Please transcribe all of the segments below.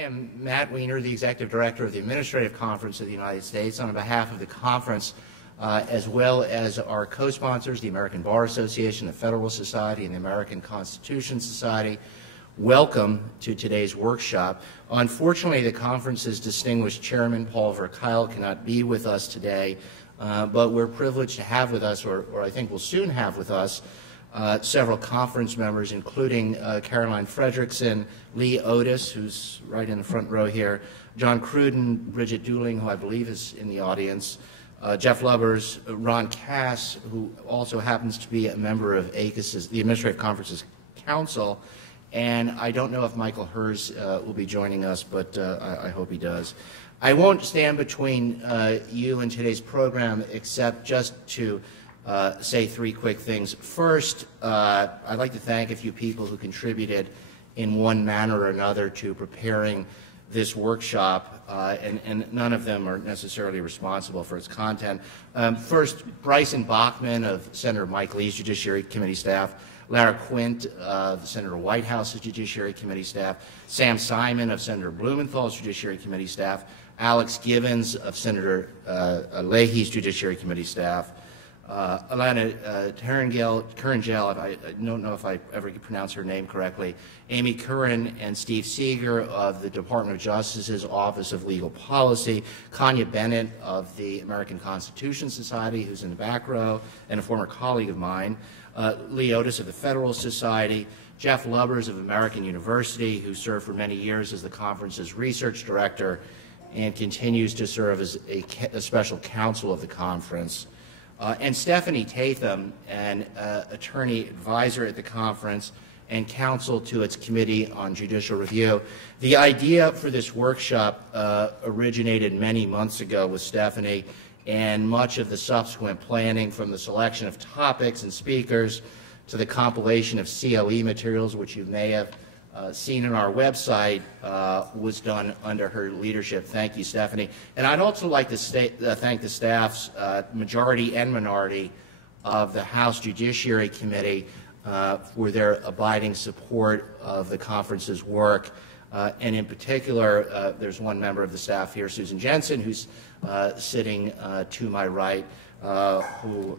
am Matt Weiner, the Executive Director of the Administrative Conference of the United States. On behalf of the conference, as well as our co-sponsors, the American Bar Association, the Federalist Society, and the American Constitution Society, welcome to today's workshop. Unfortunately, the conference's distinguished chairman, Paul Verkuyl, cannot be with us today, but we're privileged to have with us, or I think we'll soon have with us, several conference members, including Caroline Fredrickson, Lee Otis, who's right in the front row here, John Cruden, Bridget Dooling, who I believe is in the audience, Jeff Lubbers, Ron Cass, who also happens to be a member of ACUS's, the Administrative Conference's Council, and I don't know if Michael Hers will be joining us, but I hope he does. I won't stand between you and today's program except just to say three quick things. First, I'd like to thank a few people who contributed in one manner or another to preparing this workshop, and none of them are necessarily responsible for its content. First, Bryson Bachman of Senator Mike Lee's Judiciary Committee staff, Lara Quint of Senator Whitehouse's Judiciary Committee staff, Sam Simon of Senator Blumenthal's Judiciary Committee staff, Alex Givens of Senator Leahy's Judiciary Committee staff, Alana Curringell, I don't know if I ever pronounce her name correctly, Amy Curran and Steve Seeger of the Department of Justice's Office of Legal Policy, Kanya Bennett of the American Constitution Society, who's in the back row, and a former colleague of mine, Lee Otis of the Federalist Society, Jeff Lubbers of American University, who served for many years as the conference's research director and continues to serve as a special counsel of the conference, and Stephanie Tatham, an attorney advisor at the conference and counsel to its Committee on Judicial Review. The idea for this workshop originated many months ago with Stephanie, and much of the subsequent planning, from the selection of topics and speakers to the compilation of CLE materials, which you may have seen on our website, was done under her leadership. Thank you, Stephanie. And I'd also like to thank the staffs, majority and minority, of the House Judiciary Committee for their abiding support of the conference's work. And in particular, there's one member of the staff here, Susan Jensen, who's sitting to my right, who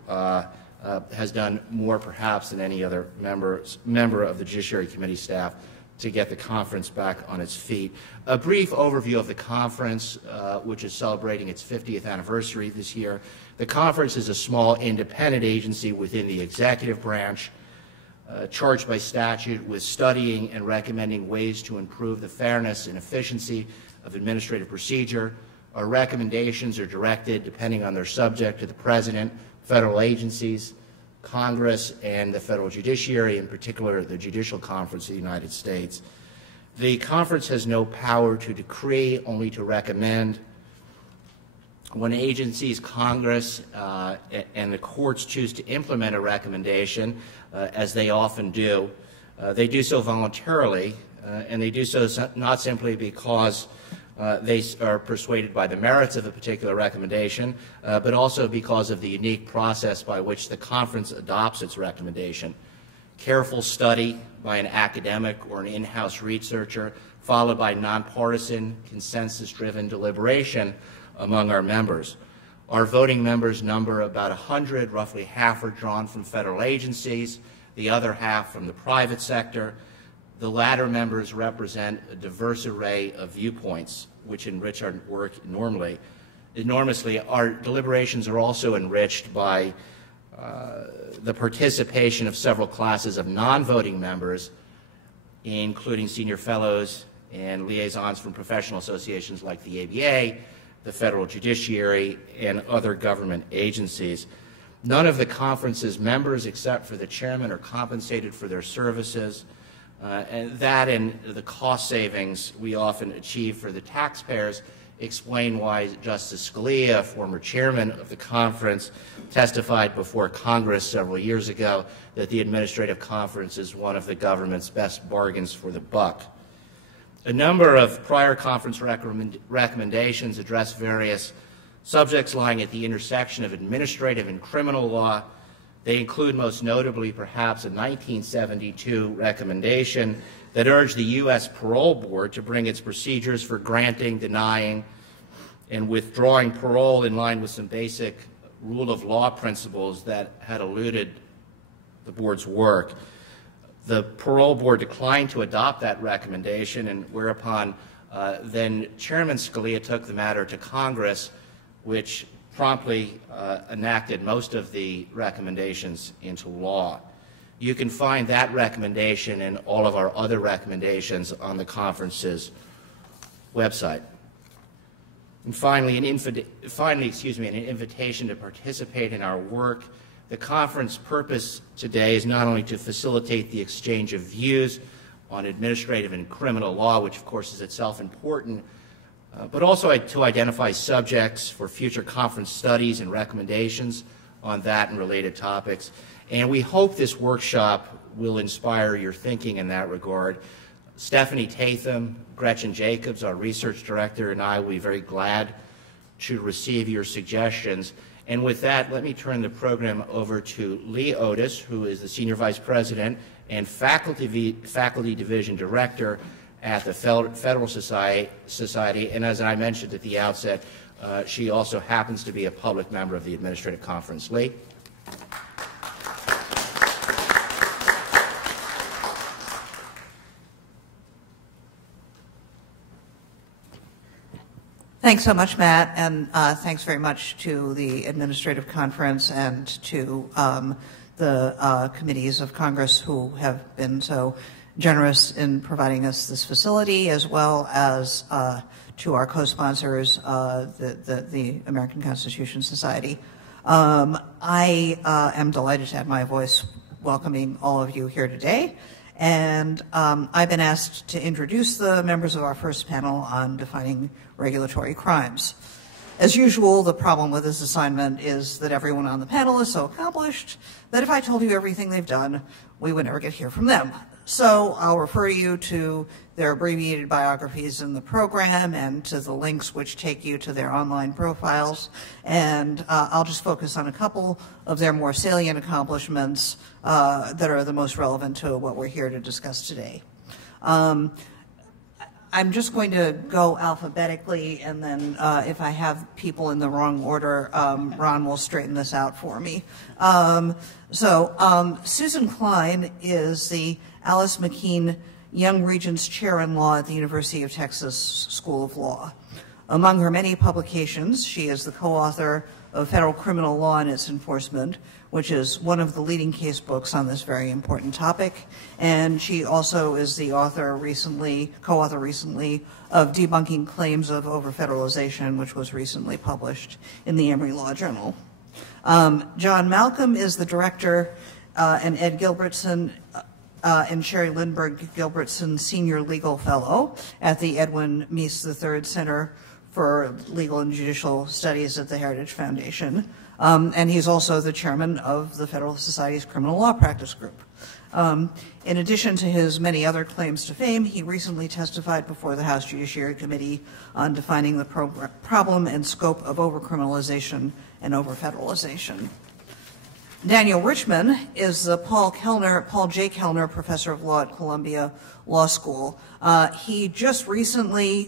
has done more perhaps than any other member of the Judiciary Committee staff to get the conference back on its feet. A brief overview of the conference, which is celebrating its 50th anniversary this year. The conference is a small independent agency within the executive branch, charged by statute with studying and recommending ways to improve the fairness and efficiency of administrative procedure. Our recommendations are directed, depending on their subject, to the President, federal agencies, Congress, and the federal judiciary, in particular the Judicial Conference of the United States. The conference has no power to decree, only to recommend. When agencies, Congress, and the courts choose to implement a recommendation, as they often do, they do so voluntarily, and they do so not simply because they are persuaded by the merits of a particular recommendation, but also because of the unique process by which the conference adopts its recommendation. Careful study by an academic or an in-house researcher, followed by nonpartisan, consensus-driven deliberation among our members. Our voting members number about 100, roughly half are drawn from federal agencies, the other half from the private sector. The latter members represent a diverse array of viewpoints, which enrich our work enormously. Our deliberations are also enriched by the participation of several classes of non-voting members, including senior fellows and liaisons from professional associations like the ABA, the federal judiciary, and other government agencies. None of the conference's members, except for the chairman, are compensated for their services. And that and the cost savings we often achieve for the taxpayers explain why Justice Scalia, former chairman of the conference, testified before Congress several years ago that the administrative conference is one of the government's best bargains for the buck. A number of prior conference recommendations address various subjects lying at the intersection of administrative and criminal law. They include, most notably, perhaps, a 1972 recommendation that urged the U.S. Parole Board to bring its procedures for granting, denying, and withdrawing parole in line with some basic rule of law principles that had eluded the board's work. The parole board declined to adopt that recommendation, and whereupon then Chairman Scalia took the matter to Congress, which promptly enacted most of the recommendations into law. You can find that recommendation and all of our other recommendations on the conference's website. And finally, an invitation to participate in our work. The conference purpose today is not only to facilitate the exchange of views on administrative and criminal law, which of course is itself important, but also to identify subjects for future conference studies and recommendations on that and related topics. And we hope this workshop will inspire your thinking in that regard. Stephanie Tatham, Gretchen Jacobs, our research director, and I will be very glad to receive your suggestions. And with that, let me turn the program over to Lee Otis, who is the Senior Vice President and Faculty Division Director at the Federal Society. And as I mentioned at the outset, she also happens to be a public member of the Administrative Conference. Lee? Thanks so much, Matt, and thanks very much to the Administrative Conference and to the committees of Congress who have been so generous in providing us this facility, as well as to our co-sponsors, the American Constitution Society. I am delighted to have my voice welcoming all of you here today. And I've been asked to introduce the members of our first panel on defining regulatory crimes. As usual, the problem with this assignment is that everyone on the panel is so accomplished that if I told you everything they've done, we would never get to hear from them. So I'll refer you to their abbreviated biographies in the program and to the links which take you to their online profiles. And I'll just focus on a couple of their more salient accomplishments that are the most relevant to what we're here to discuss today. I'm just going to go alphabetically, and then if I have people in the wrong order, Ron will straighten this out for me. Susan Klein is the Alice McKean Young Regents Chair in Law at the University of Texas School of Law. Among her many publications, she is the co-author of Federal Criminal Law and Its Enforcement, which is one of the leading case books on this very important topic. And she also is the co-author recently of Debunking Claims of Overfederalization, which was recently published in the Emory Law Journal. John Malcolm is the director, and Ed Gilbertson and Sherry Lindbergh Gilbertson Senior Legal Fellow at the Edwin Meese III Center for Legal and Judicial Studies at the Heritage Foundation. And he's also the chairman of the Federal Society's Criminal Law Practice Group. In addition to his many other claims to fame, he recently testified before the House Judiciary Committee on defining the problem and scope of overcriminalization and overfederalization. Daniel Richman is the Paul J. Kellner Professor of Law at Columbia Law School. He just recently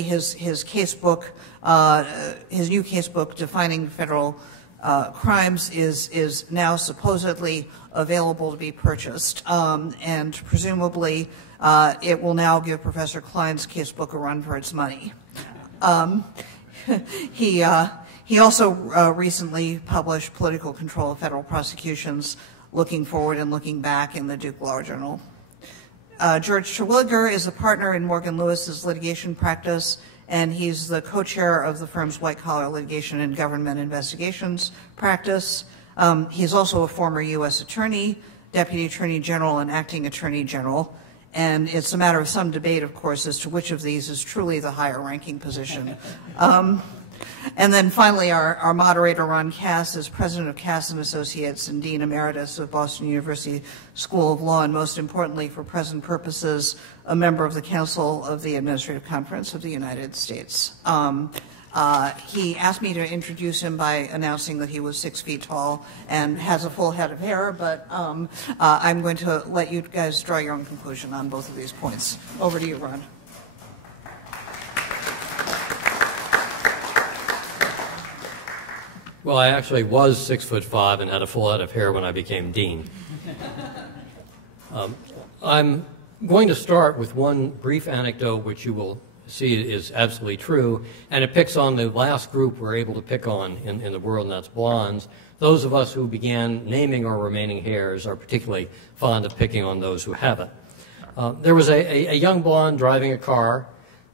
his case book, his new case book, Defining Federal Crimes, is now supposedly available to be purchased, and presumably it will now give Professor Klein's case book a run for its money. He also recently published Political Control of Federal Prosecutions, Looking Forward and Looking Back in the Duke Law Journal. George Terwilliger is a partner in Morgan Lewis's litigation practice, and he's the co-chair of the firm's white-collar litigation and government investigations practice. He's also a former U.S. attorney, deputy attorney general, and acting attorney general. And it's a matter of some debate, of course, as to which of these is truly the higher-ranking position. And then finally, our moderator, Ron Cass, is president of Cass & Associates and dean emeritus of Boston University School of Law, and most importantly, for present purposes, a member of the Council of the Administrative Conference of the United States. He asked me to introduce him by announcing that he was 6 feet tall and has a full head of hair, but I'm going to let you guys draw your own conclusion on both of these points. Over to you, Ron. Well, I actually was 6'5" and had a full head of hair when I became dean. I'm going to start with one brief anecdote which you will see is absolutely true, and it picks on the last group we're able to pick on in the world, and that's blondes. Those of us who began naming our remaining hairs are particularly fond of picking on those who haven't. There was a young blonde driving a car,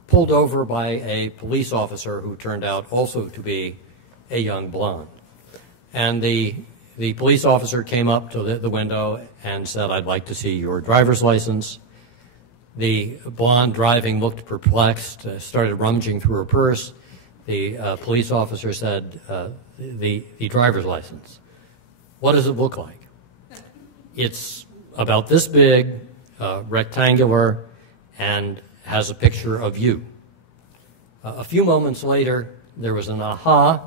pulled over by a police officer who turned out also to be a young blonde. And the police officer came up to the window and said, "I'd like to see your driver's license." The blonde driving looked perplexed, started rummaging through her purse. The police officer said, the driver's license. "What does it look like?" "It's about this big, rectangular, and has a picture of you." A few moments later, there was an aha,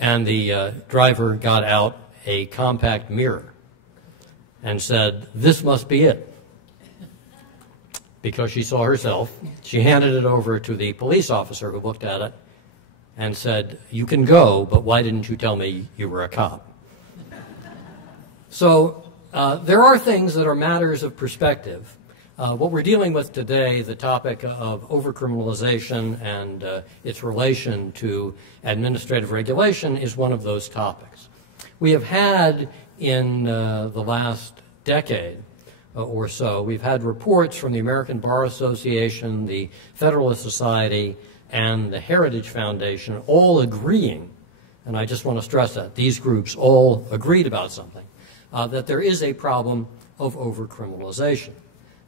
and the driver got out a compact mirror and said, "This must be it." Because she saw herself, she handed it over to the police officer who looked at it and said, "You can go, but why didn't you tell me you were a cop?" So there are things that are matters of perspective. What we're dealing with today, the topic of overcriminalization and its relation to administrative regulation, is one of those topics. We have had in the last decade or so, we've had reports from the American Bar Association, the Federalist Society, and the Heritage Foundation all agreeing, and I just want to stress that, these groups all agreed about something, that there is a problem of overcriminalization.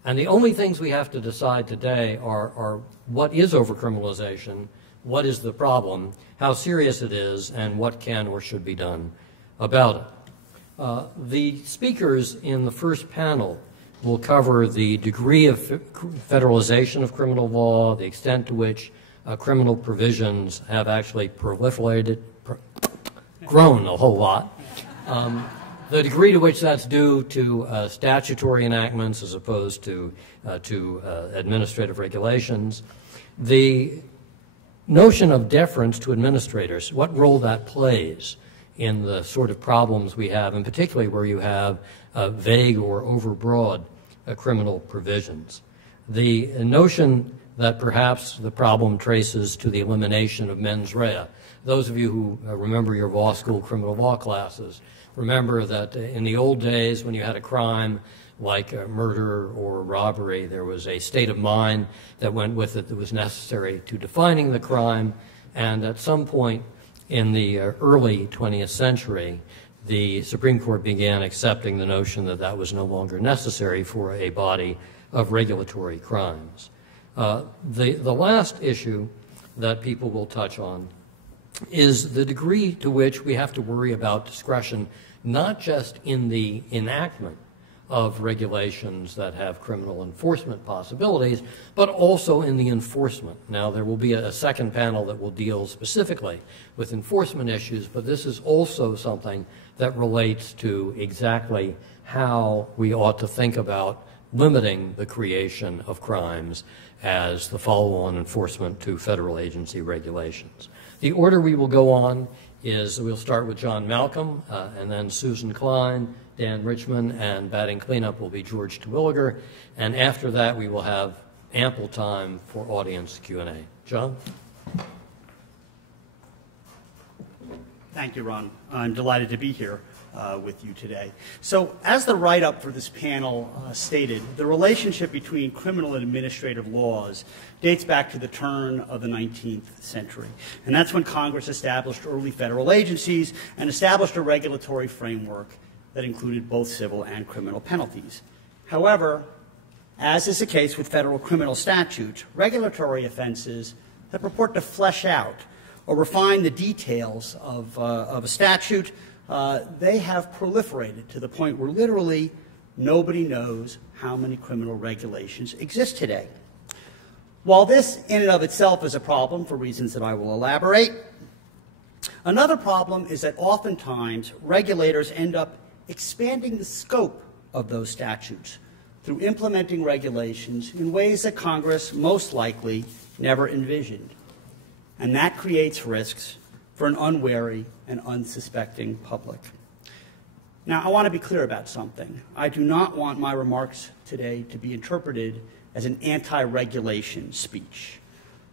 And the only things we have to decide today are what is overcriminalization, what is the problem, how serious it is, and what can or should be done about it. The speakers in the first panel will cover the degree of federalization of criminal law, the extent to which criminal provisions have actually proliferated, grown a whole lot, the degree to which that's due to statutory enactments as opposed to administrative regulations, the notion of deference to administrators, what role that plays in the sort of problems we have, and particularly where you have vague or overbroad criminal provisions. The notion that perhaps the problem traces to the elimination of mens rea. Those of you who remember your law school criminal law classes remember that in the old days when you had a crime like murder or robbery, there was a state of mind that went with it that was necessary to defining the crime, and at some point in the early 20th century, the Supreme Court began accepting the notion that that was no longer necessary for a body of regulatory crimes. The last issue that people will touch on is the degree to which we have to worry about discretion, not just in the enactment of regulations that have criminal enforcement possibilities, but also in the enforcement. Now, there will be a second panel that will deal specifically with enforcement issues, but this is also something that relates to exactly how we ought to think about limiting the creation of crimes as the follow-on enforcement to federal agency regulations. The order we will go on is we'll start with John Malcolm, and then Susan Klein, Dan Richmond, and batting cleanup will be George Terwilliger, and after that we will have ample time for audience Q&A. John? Thank you, Ron. I'm delighted to be here with you today. So, as the write-up for this panel stated, the relationship between criminal and administrative laws dates back to the turn of the 19th century. And that's when Congress established early federal agencies and established a regulatory framework that included both civil and criminal penalties. However, as is the case with federal criminal statutes, regulatory offenses that purport to flesh out or refine the details of a statute, they have proliferated to the point where literally nobody knows how many criminal regulations exist today. While this in and of itself is a problem for reasons that I will elaborate, another problem is that oftentimes regulators end up expanding the scope of those statutes through implementing regulations in ways that Congress most likely never envisioned. And that creates risks for an unwary and unsuspecting public. Now, I want to be clear about something. I do not want my remarks today to be interpreted as an anti-regulation speech.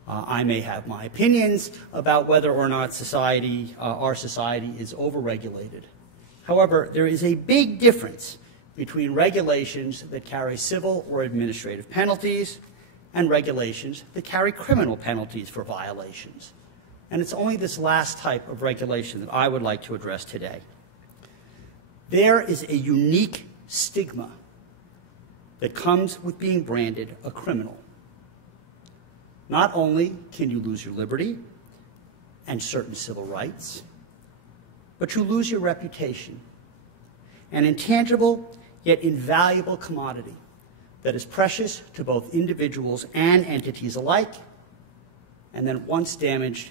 I may have my opinions about whether or not our society is overregulated. However, there is a big difference between regulations that carry civil or administrative penalties and regulations that carry criminal penalties for violations. And it's only this last type of regulation that I would like to address today. There is a unique stigma that comes with being branded a criminal. Not only can you lose your liberty and certain civil rights, but you lose your reputation, an intangible yet invaluable commodity that is precious to both individuals and entities alike, and then once damaged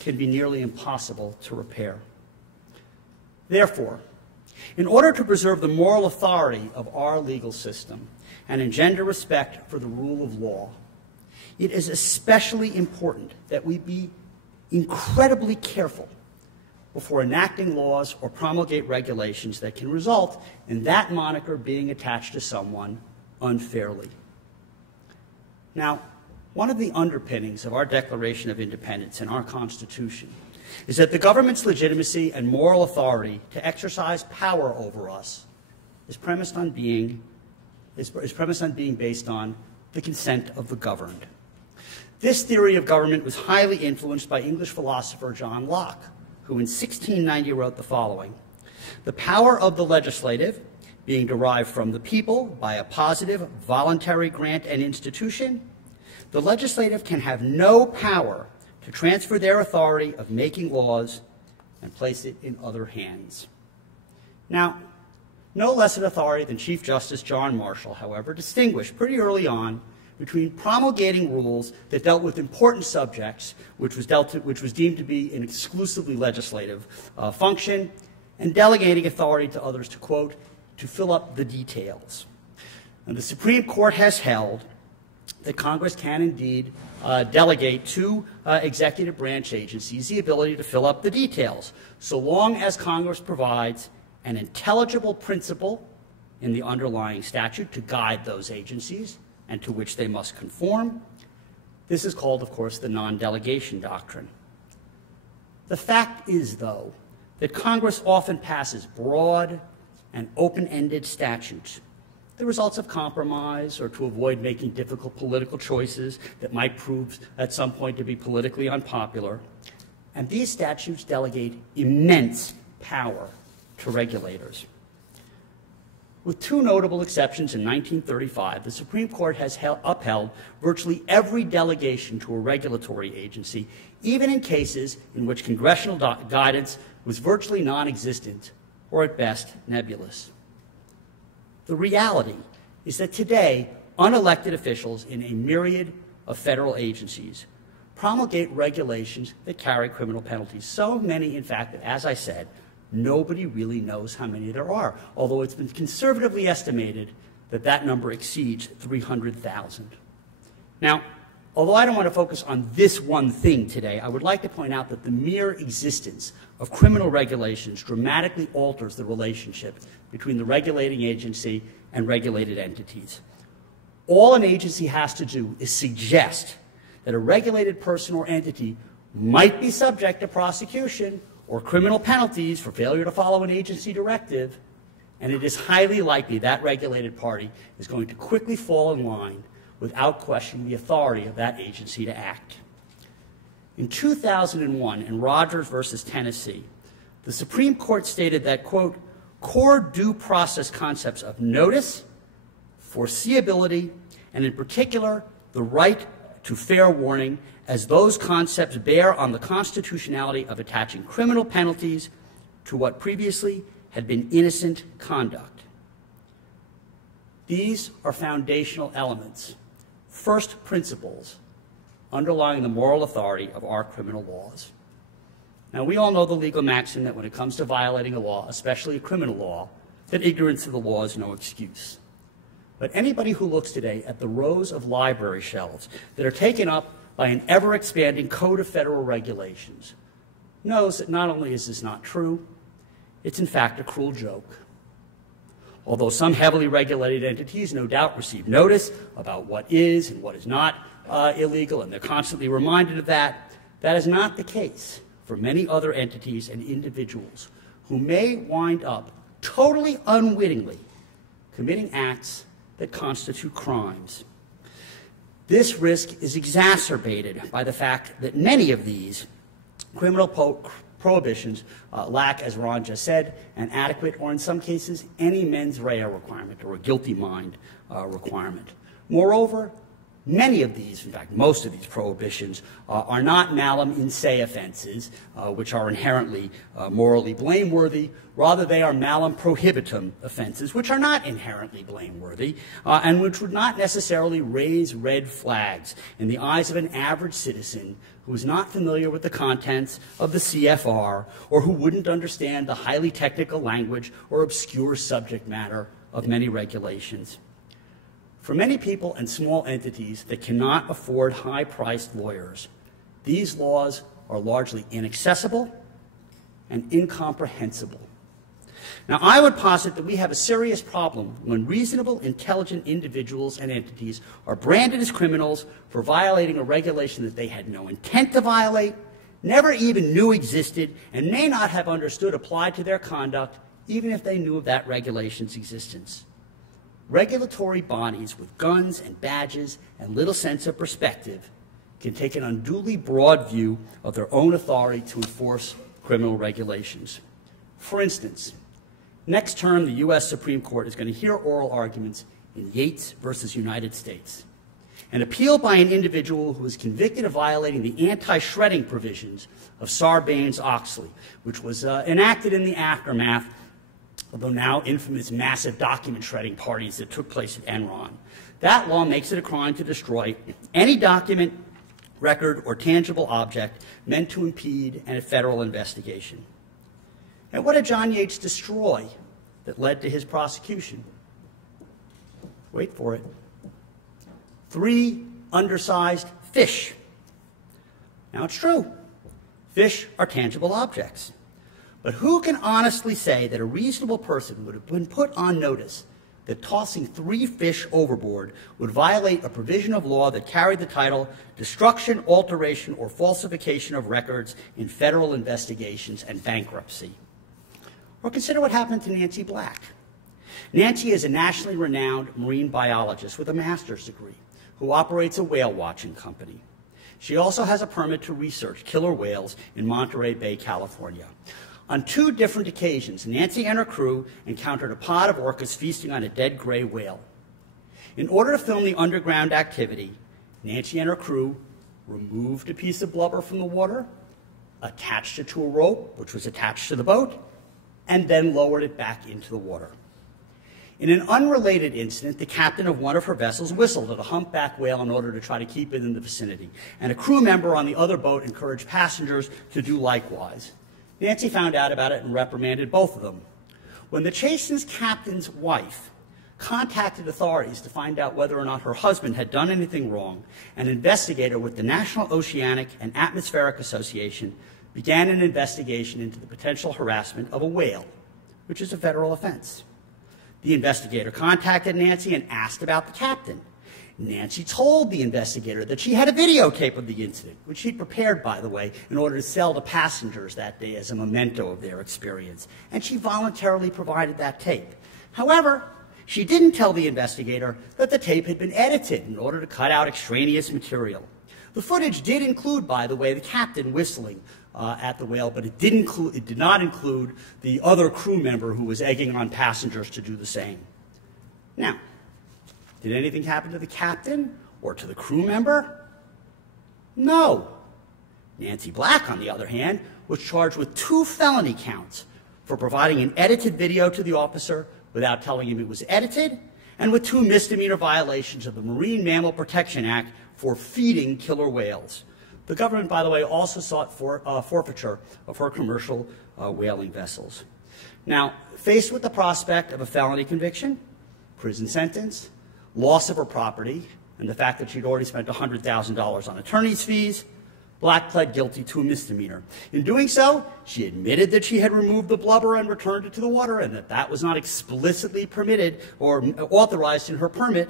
can be nearly impossible to repair. Therefore, in order to preserve the moral authority of our legal system and engender respect for the rule of law, it is especially important that we be incredibly careful before enacting laws or promulgate regulations that can result in that moniker being attached to someone unfairly. Now, one of the underpinnings of our Declaration of Independence and our Constitution is that the government's legitimacy and moral authority to exercise power over us is premised on being based on the consent of the governed. This theory of government was highly influenced by English philosopher John Locke, who in 1690 wrote the following: "The power of the legislative, being derived from the people by a positive, voluntary grant and institution, the legislative can have no power to transfer their authority of making laws and place it in other hands." Now, no less an authority than Chief Justice John Marshall, however, distinguished pretty early on between promulgating rules that dealt with important subjects, which was deemed to be an exclusively legislative function, and delegating authority to others to, quote, "to fill up the details." And the Supreme Court has held that Congress can indeed delegate to executive branch agencies the ability to fill up the details, so long as Congress provides an intelligible principle in the underlying statute to guide those agencies and to which they must conform. This is called, of course, the Non-Delegation Doctrine. The fact is, though, that Congress often passes broad and open-ended statutes, the results of compromise or to avoid making difficult political choices that might prove at some point to be politically unpopular. And these statutes delegate immense power to regulators. With two notable exceptions in 1935, the Supreme Court has upheld virtually every delegation to a regulatory agency, even in cases in which congressional guidance was virtually non-existent or at best nebulous. The reality is that today, unelected officials in a myriad of federal agencies promulgate regulations that carry criminal penalties. So many, in fact, that, as I said, nobody really knows how many there are, although it's been conservatively estimated that that number exceeds 300,000. Now, although I don't want to focus on this one thing today, I would like to point out that the mere existence of criminal regulations dramatically alters the relationship between the regulating agency and regulated entities. All an agency has to do is suggest that a regulated person or entity might be subject to prosecution or criminal penalties for failure to follow an agency directive, and it is highly likely that regulated party is going to quickly fall in line without questioning the authority of that agency to act. In 2001, in Rogers versus Tennessee, the Supreme Court stated that, quote, "core due process concepts of notice, foreseeability, and in particular, the right to fair warning, as those concepts bear on the constitutionality of attaching criminal penalties to what previously had been innocent conduct." These are foundational elements, first principles underlying the moral authority of our criminal laws. Now, we all know the legal maxim that when it comes to violating a law, especially a criminal law, that ignorance of the law is no excuse. But anybody who looks today at the rows of library shelves that are taken up by an ever-expanding code of federal regulations knows that not only is this not true, it's in fact a cruel joke. Although some heavily regulated entities no doubt receive notice about what is and what is not illegal, and they're constantly reminded of that, that is not the case for many other entities and individuals who may wind up totally unwittingly committing acts that constitute crimes. This risk is exacerbated by the fact that many of these criminal prohibitions lack, as Ron just said, an adequate or in some cases any mens rea requirement or a guilty mind requirement. Moreover, many of these, in fact most of these prohibitions, are not malum in se offenses, which are inherently morally blameworthy. Rather, they are malum prohibitum offenses, which are not inherently blameworthy, and which would not necessarily raise red flags in the eyes of an average citizen who is not familiar with the contents of the CFR or who wouldn't understand the highly technical language or obscure subject matter of many regulations. For many people and small entities that cannot afford high-priced lawyers, these laws are largely inaccessible and incomprehensible. Now, I would posit that we have a serious problem when reasonable, intelligent individuals and entities are branded as criminals for violating a regulation that they had no intent to violate, never even knew existed, and may not have understood applied to their conduct, even if they knew of that regulation's existence. Regulatory bodies with guns and badges and little sense of perspective can take an unduly broad view of their own authority to enforce criminal regulations. For instance, next term, the U.S. Supreme Court is going to hear oral arguments in Yates versus United States, an appeal by an individual who was convicted of violating the anti-shredding provisions of Sarbanes-Oxley, which was enacted in the aftermath of the now infamous massive document shredding parties that took place at Enron. That law makes it a crime to destroy any document, record, or tangible object meant to impede a federal investigation. And what did John Yates destroy that led to his prosecution? Wait for it. 3 undersized fish. Now, it's true. Fish are tangible objects. But who can honestly say that a reasonable person would have been put on notice that tossing 3 fish overboard would violate a provision of law that carried the title Destruction, Alteration, or Falsification of Records in Federal Investigations and Bankruptcy? Or consider what happened to Nancy Black. Nancy is a nationally renowned marine biologist with a master's degree who operates a whale watching company. She also has a permit to research killer whales in Monterey Bay, California. On 2 different occasions, Nancy and her crew encountered a pod of orcas feasting on a dead gray whale. In order to film the underground activity, Nancy and her crew removed a piece of blubber from the water, attached it to a rope, which was attached to the boat, and then lowered it back into the water. In an unrelated incident, the captain of one of her vessels whistled at a humpback whale in order to try to keep it in the vicinity, and a crew member on the other boat encouraged passengers to do likewise. Nancy found out about it and reprimanded both of them. When the Chasen's captain's wife contacted authorities to find out whether or not her husband had done anything wrong, an investigator with the National Oceanic and Atmospheric Association began an investigation into the potential harassment of a whale, which is a federal offense. The investigator contacted Nancy and asked about the captain. Nancy told the investigator that she had a videotape of the incident, which she'd prepared, by the way, in order to sell to passengers that day as a memento of their experience, and she voluntarily provided that tape. However, she didn't tell the investigator that the tape had been edited in order to cut out extraneous material. The footage did include, by the way, the captain whistling at the whale, but it did not include the other crew member who was egging on passengers to do the same. Now, did anything happen to the captain or to the crew member? No. Nancy Black, on the other hand, was charged with 2 felony counts for providing an edited video to the officer without telling him it was edited, and with 2 misdemeanor violations of the Marine Mammal Protection Act for feeding killer whales. The government, by the way, also sought forfeiture of her commercial whaling vessels. Now, faced with the prospect of a felony conviction, prison sentence, loss of her property, and the fact that she'd already spent $100,000 on attorney's fees, Black pled guilty to a misdemeanor. In doing so, she admitted that she had removed the blubber and returned it to the water, and that that was not explicitly permitted or authorized in her permit.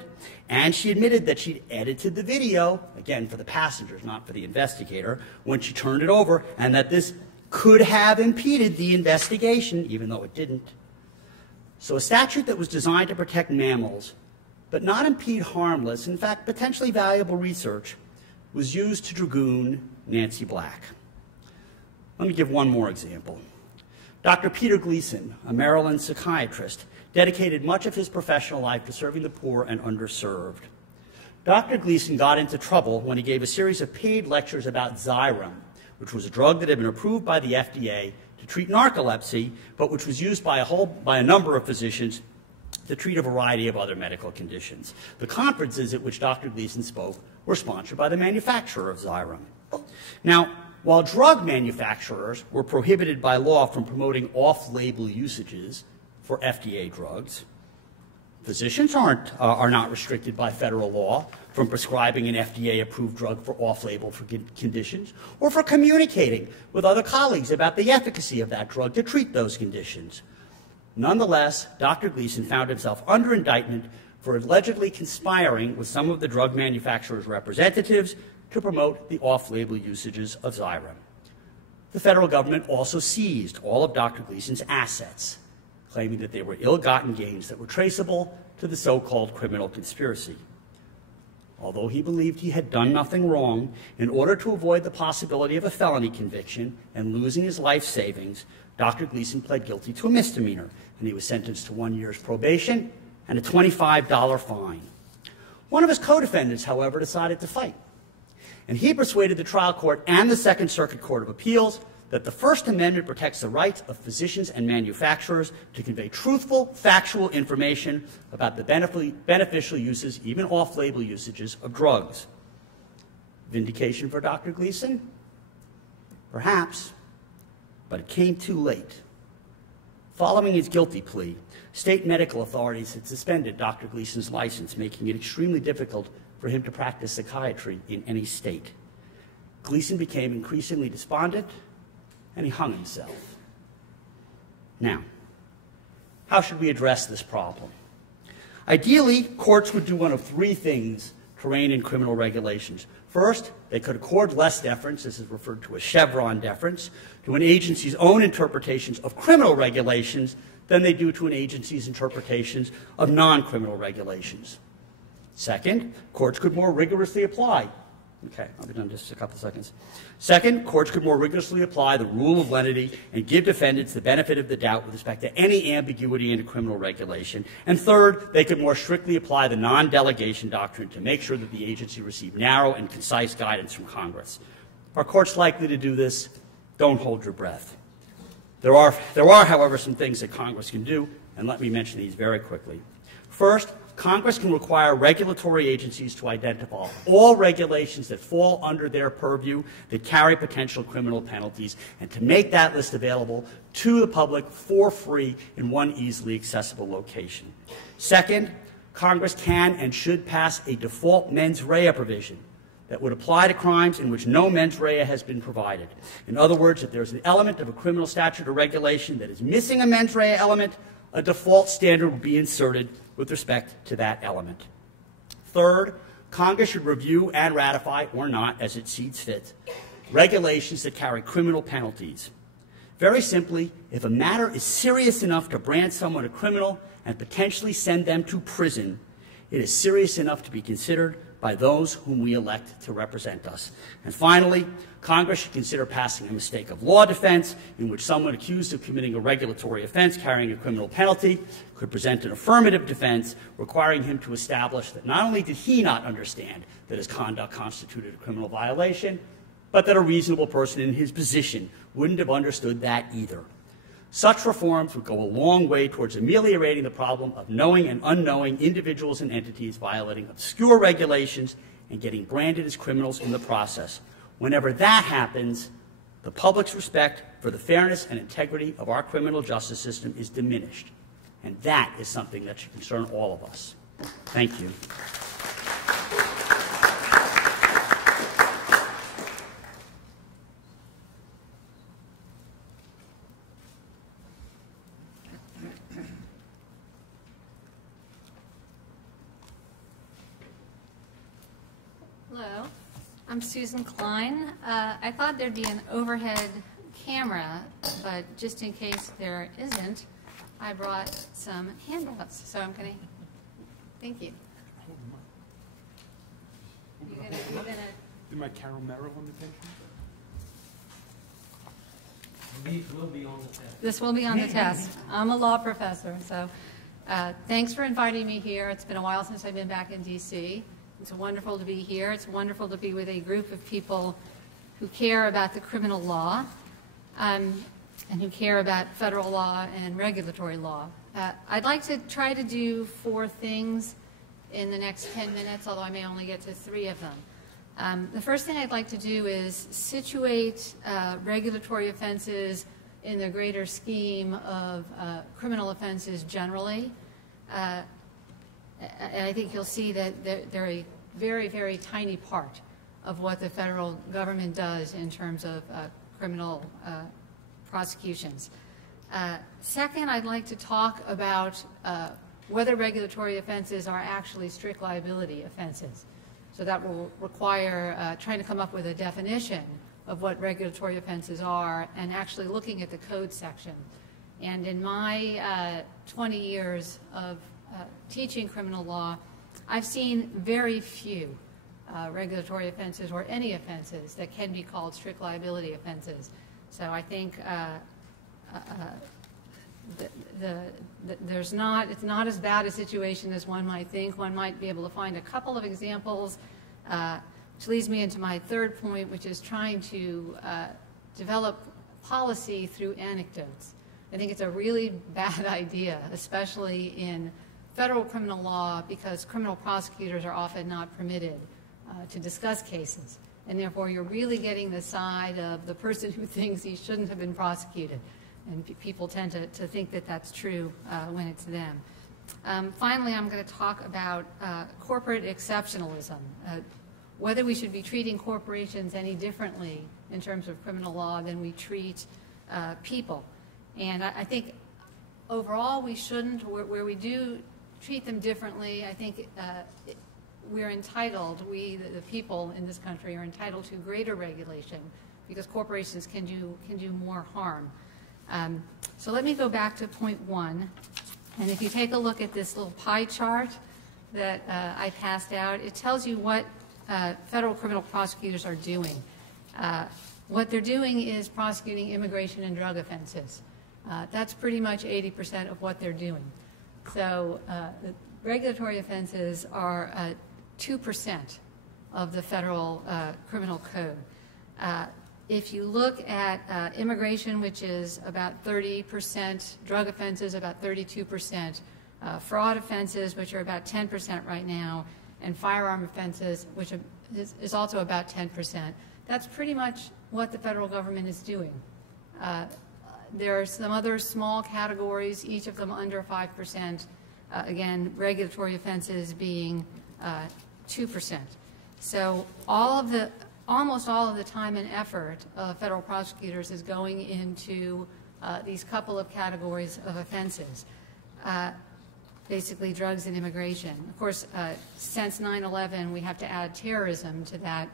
And she admitted that she'd edited the video, again for the passengers, not for the investigator, when she turned it over, and that this could have impeded the investigation, even though it didn't. So a statute that was designed to protect mammals, but not impede harmless, in fact, potentially valuable research, was used to dragoon Nancy Black. Let me give one more example. Dr. Peter Gleason, a Maryland psychiatrist, dedicated much of his professional life to serving the poor and underserved. Dr. Gleason got into trouble when he gave a series of paid lectures about Xyrem, which was a drug that had been approved by the FDA to treat narcolepsy, but which was used by a number of physicians to treat a variety of other medical conditions. The conferences at which Dr. Gleason spoke were sponsored by the manufacturer of Xyrem. Now, while drug manufacturers were prohibited by law from promoting off-label usages for FDA drugs, physicians are not restricted by federal law from prescribing an FDA-approved drug for off-label conditions or for communicating with other colleagues about the efficacy of that drug to treat those conditions. Nonetheless, Dr. Gleason found himself under indictment for allegedly conspiring with some of the drug manufacturer's representatives to promote the off-label usages of Xyrem. The federal government also seized all of Dr. Gleason's assets, claiming that they were ill-gotten gains that were traceable to the so-called criminal conspiracy. Although he believed he had done nothing wrong, in order to avoid the possibility of a felony conviction and losing his life savings, Dr. Gleason pled guilty to a misdemeanor, and he was sentenced to 1 year's probation and a $25 fine. One of his co-defendants, however, decided to fight, and he persuaded the trial court and the Second Circuit Court of Appeals that the First Amendment protects the rights of physicians and manufacturers to convey truthful, factual information about the beneficial uses, even off-label usages, of drugs. Vindication for Dr. Gleason? Perhaps, but it came too late. Following his guilty plea, state medical authorities had suspended Dr. Gleason's license, making it extremely difficult for him to practice psychiatry in any state. Gleason became increasingly despondent, and he hung himself. Now, how should we address this problem? Ideally, courts would do one of three things to rein in criminal regulations. First, they could accord less deference, this is referred to as Chevron deference, to an agency's own interpretations of criminal regulations than they do to an agency's interpretations of non-criminal regulations. Second, courts could more rigorously apply. Okay, I'll be done in just a couple seconds. Second, courts could more rigorously apply the rule of lenity and give defendants the benefit of the doubt with respect to any ambiguity in a criminal regulation. And third, they could more strictly apply the non-delegation doctrine to make sure that the agency received narrow and concise guidance from Congress. Are courts likely to do this? Don't hold your breath. There are, however, some things that Congress can do, and let me mention these very quickly. First, Congress can require regulatory agencies to identify all regulations that fall under their purview that carry potential criminal penalties and to make that list available to the public for free in one easily accessible location. Second, Congress can and should pass a default mens rea provision that would apply to crimes in which no mens rea has been provided. In other words, if there's an element of a criminal statute or regulation that is missing a mens rea element, a default standard would be inserted with respect to that element. Third, Congress should review and ratify, or not, as it sees fit, regulations that carry criminal penalties. Very simply, if a matter is serious enough to brand someone a criminal and potentially send them to prison, it is serious enough to be considered by those whom we elect to represent us. And finally, Congress should consider passing a mistake of law defense in which someone accused of committing a regulatory offense carrying a criminal penalty could present an affirmative defense requiring him to establish that not only did he not understand that his conduct constituted a criminal violation, but that a reasonable person in his position wouldn't have understood that either. Such reforms would go a long way towards ameliorating the problem of knowing and unknowing individuals and entities violating obscure regulations and getting branded as criminals in the process. Whenever that happens, the public's respect for the fairness and integrity of our criminal justice system is diminished. And that is something that should concern all of us. Thank you. Hello, I'm Susan Klein. I thought there'd be an overhead camera, but just in case there isn't, I brought some handouts. So I'm going to, thank you. You're gonna Do my Carol Merrill invitation? These will be on the test. This will be on the test. I'm a law professor, so thanks for inviting me here. It's been a while since I've been back in D.C. It's wonderful to be here. It's wonderful to be with a group of people who care about the criminal law and who care about federal law and regulatory law. I'd like to try to do 4 things in the next 10 minutes, although I may only get to 3 of them. The first thing I'd like to do is situate regulatory offenses in the greater scheme of criminal offenses generally. And I think you'll see that they're a very, very tiny part of what the federal government does in terms of criminal prosecutions. Second, I'd like to talk about whether regulatory offenses are actually strict liability offenses. So that will require trying to come up with a definition of what regulatory offenses are and actually looking at the code section. And in my 20 years of teaching criminal law, I've seen very few regulatory offenses or any offenses that can be called strict liability offenses. So I think it's not as bad a situation as one might think. One might be able to find a couple of examples, which leads me into my third point, which is trying to develop policy through anecdotes. I think it's a really bad idea, especially in federal criminal law, because criminal prosecutors are often not permitted to discuss cases. And therefore, you're really getting the side of the person who thinks he shouldn't have been prosecuted. And people tend to think that that's true when it's them. Finally, I'm going to talk about corporate exceptionalism, whether we should be treating corporations any differently in terms of criminal law than we treat people. And I think overall we shouldn't. Where we do treat them differently, I think we're entitled, the people in this country are entitled to greater regulation because corporations can do more harm. So let me go back to point 1. And if you take a look at this little pie chart that I passed out, it tells you what federal criminal prosecutors are doing. What they're doing is prosecuting immigration and drug offenses. That's pretty much 80% of what they're doing. So the regulatory offenses are 2% of the federal criminal code. If you look at immigration, which is about 30%, drug offenses about 32%, fraud offenses, which are about 10% right now, and firearm offenses, which is also about 10%. That's pretty much what the federal government is doing. There are some other small categories, each of them under 5%. Again, regulatory offenses being 2%. So almost all of the time and effort of federal prosecutors is going into these couple of categories of offenses, basically drugs and immigration. Of course, since 9/11, we have to add terrorism to that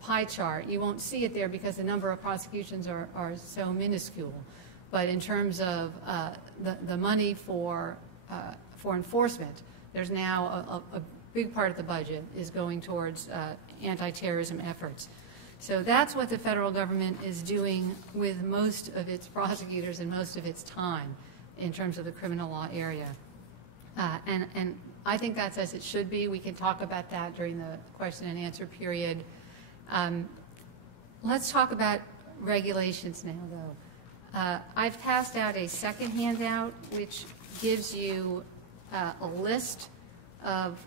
pie chart. You won't see it there because the number of prosecutions are so minuscule. But in terms of the money for enforcement, there's now a big part of the budget is going towards anti-terrorism efforts. So that's what the federal government is doing with most of its prosecutors and most of its time in terms of the criminal law area. And I think that's as it should be. We can talk about that during the question and answer period. Let's talk about regulations now, though. I've passed out a second handout, which gives you a list of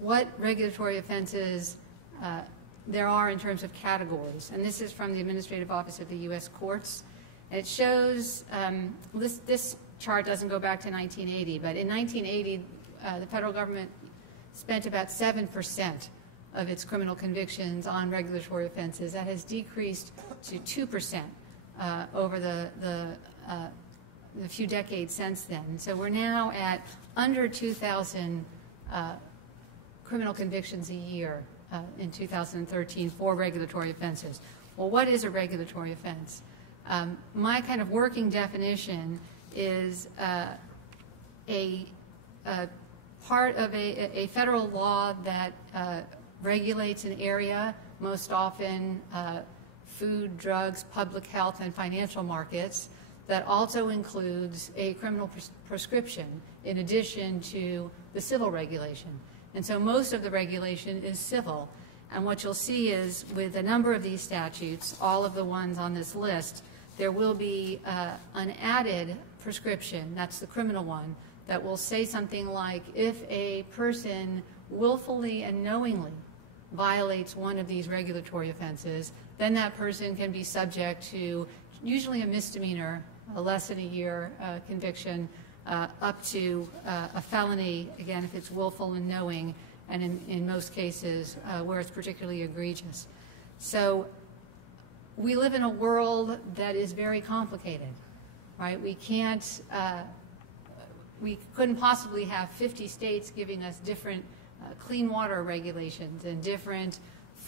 what regulatory offenses there are in terms of categories. And this is from the Administrative Office of the U.S. Courts. And it shows, this chart doesn't go back to 1980, but in 1980, the federal government spent about 7% of its criminal convictions on regulatory offenses. That has decreased to 2% over the few decades since then. So we're now at under 2,000 criminal convictions a year in 2013 for regulatory offenses. Well, what is a regulatory offense? My kind of working definition is a part of a federal law that regulates an area, most often food, drugs, public health, and financial markets, that also includes a criminal prescription in addition to the civil regulation. And so most of the regulation is civil. And what you'll see is with a number of these statutes, all of the ones on this list, there will be an added prescription, that's the criminal one, that will say something like, if a person willfully and knowingly violates one of these regulatory offenses, then that person can be subject to usually a misdemeanor, a less than a year conviction, up to a felony, again, if it's willful and knowing, and in most cases where it's particularly egregious. So we live in a world that is very complicated, right? We can't, we couldn't possibly have 50 states giving us different clean water regulations and different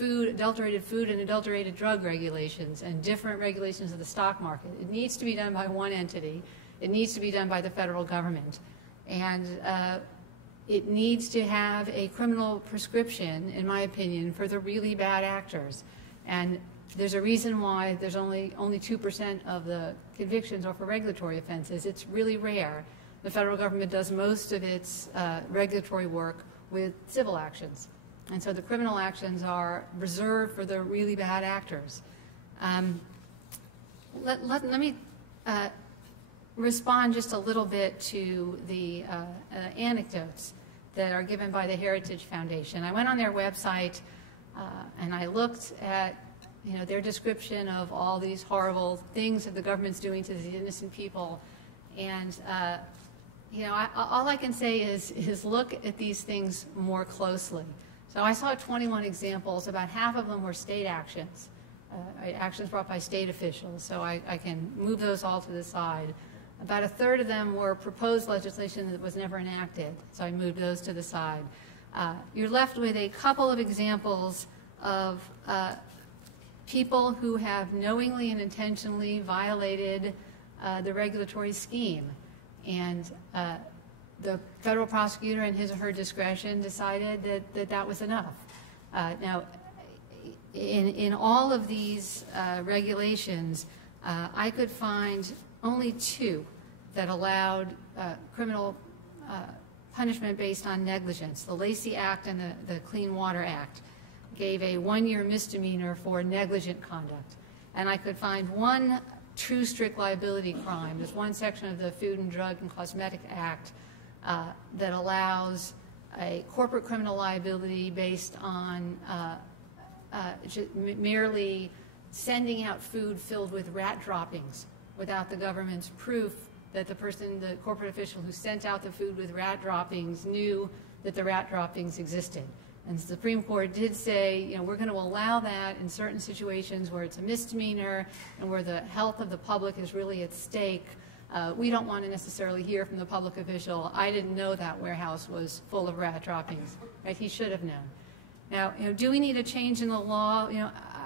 adulterated food and adulterated drug regulations and different regulations of the stock market. It needs to be done by one entity. It needs to be done by the federal government. And it needs to have a criminal prescription, in my opinion, for the really bad actors. And there's a reason why there's only 2% of the convictions are for regulatory offenses. It's really rare. The federal government does most of its regulatory work with civil actions. And so the criminal actions are reserved for the really bad actors. Let me respond just a little bit to the anecdotes that are given by the Heritage Foundation. I went on their website and I looked at their description of all these horrible things that the government's doing to these innocent people. And all I can say is look at these things more closely. So I saw 21 examples. About half of them were state actions, actions brought by state officials. So I can move those all to the side. About a third of them were proposed legislation that was never enacted. So I moved those to the side. You're left with a couple of examples of people who have knowingly and intentionally violated the regulatory scheme. And the federal prosecutor, in his or her discretion, decided that was enough. Now, in all of these regulations, I could find only 2 that allowed criminal punishment based on negligence. The Lacey Act and the Clean Water Act gave a 1-year misdemeanor for negligent conduct. And I could find one true strict liability crime. There's one section of the Food and Drug and Cosmetic Act that allows a corporate criminal liability based on merely sending out food filled with rat droppings without the government's proof that the corporate official who sent out the food with rat droppings knew that the rat droppings existed. And the Supreme Court did say, we're going to allow that in certain situations where it's a misdemeanor and where the health of the public is really at stake. We don't want to necessarily hear from the public official, I didn't know that warehouse was full of rat droppings. Right? He should have known. Now, do we need a change in the law?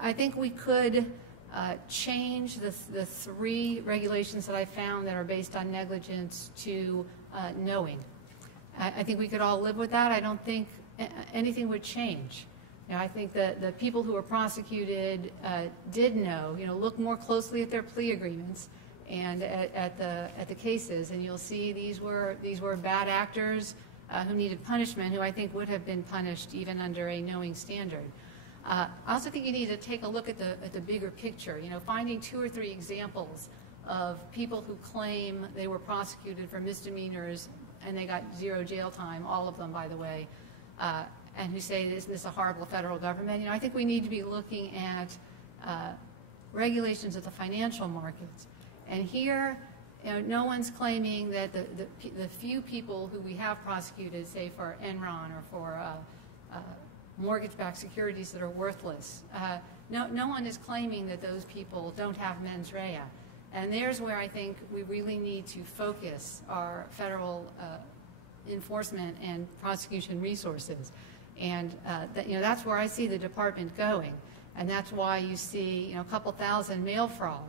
I think we could change the 3 regulations that I found that are based on negligence to knowing. I think we could all live with that. I don't think anything would change. I think that the people who were prosecuted did know. Look more closely at their plea agreements and at the cases, and you'll see these were bad actors who needed punishment, who I think would have been punished even under a knowing standard. I also think you need to take a look at the bigger picture. Finding 2 or 3 examples of people who claim they were prosecuted for misdemeanors and they got 0 jail time, all of them, by the way, and who say, isn't this a horrible federal government? You know, I think we need to be looking at regulations of the financial markets. And here, you know, no one's claiming that the few people who we have prosecuted, say for Enron or for mortgage-backed securities that are worthless, no one is claiming that those people don't have mens rea. And there's where I think we really need to focus our federal enforcement and prosecution resources. And you know, that's where I see the department going. And that's why you see, you know, a couple thousand mail fraud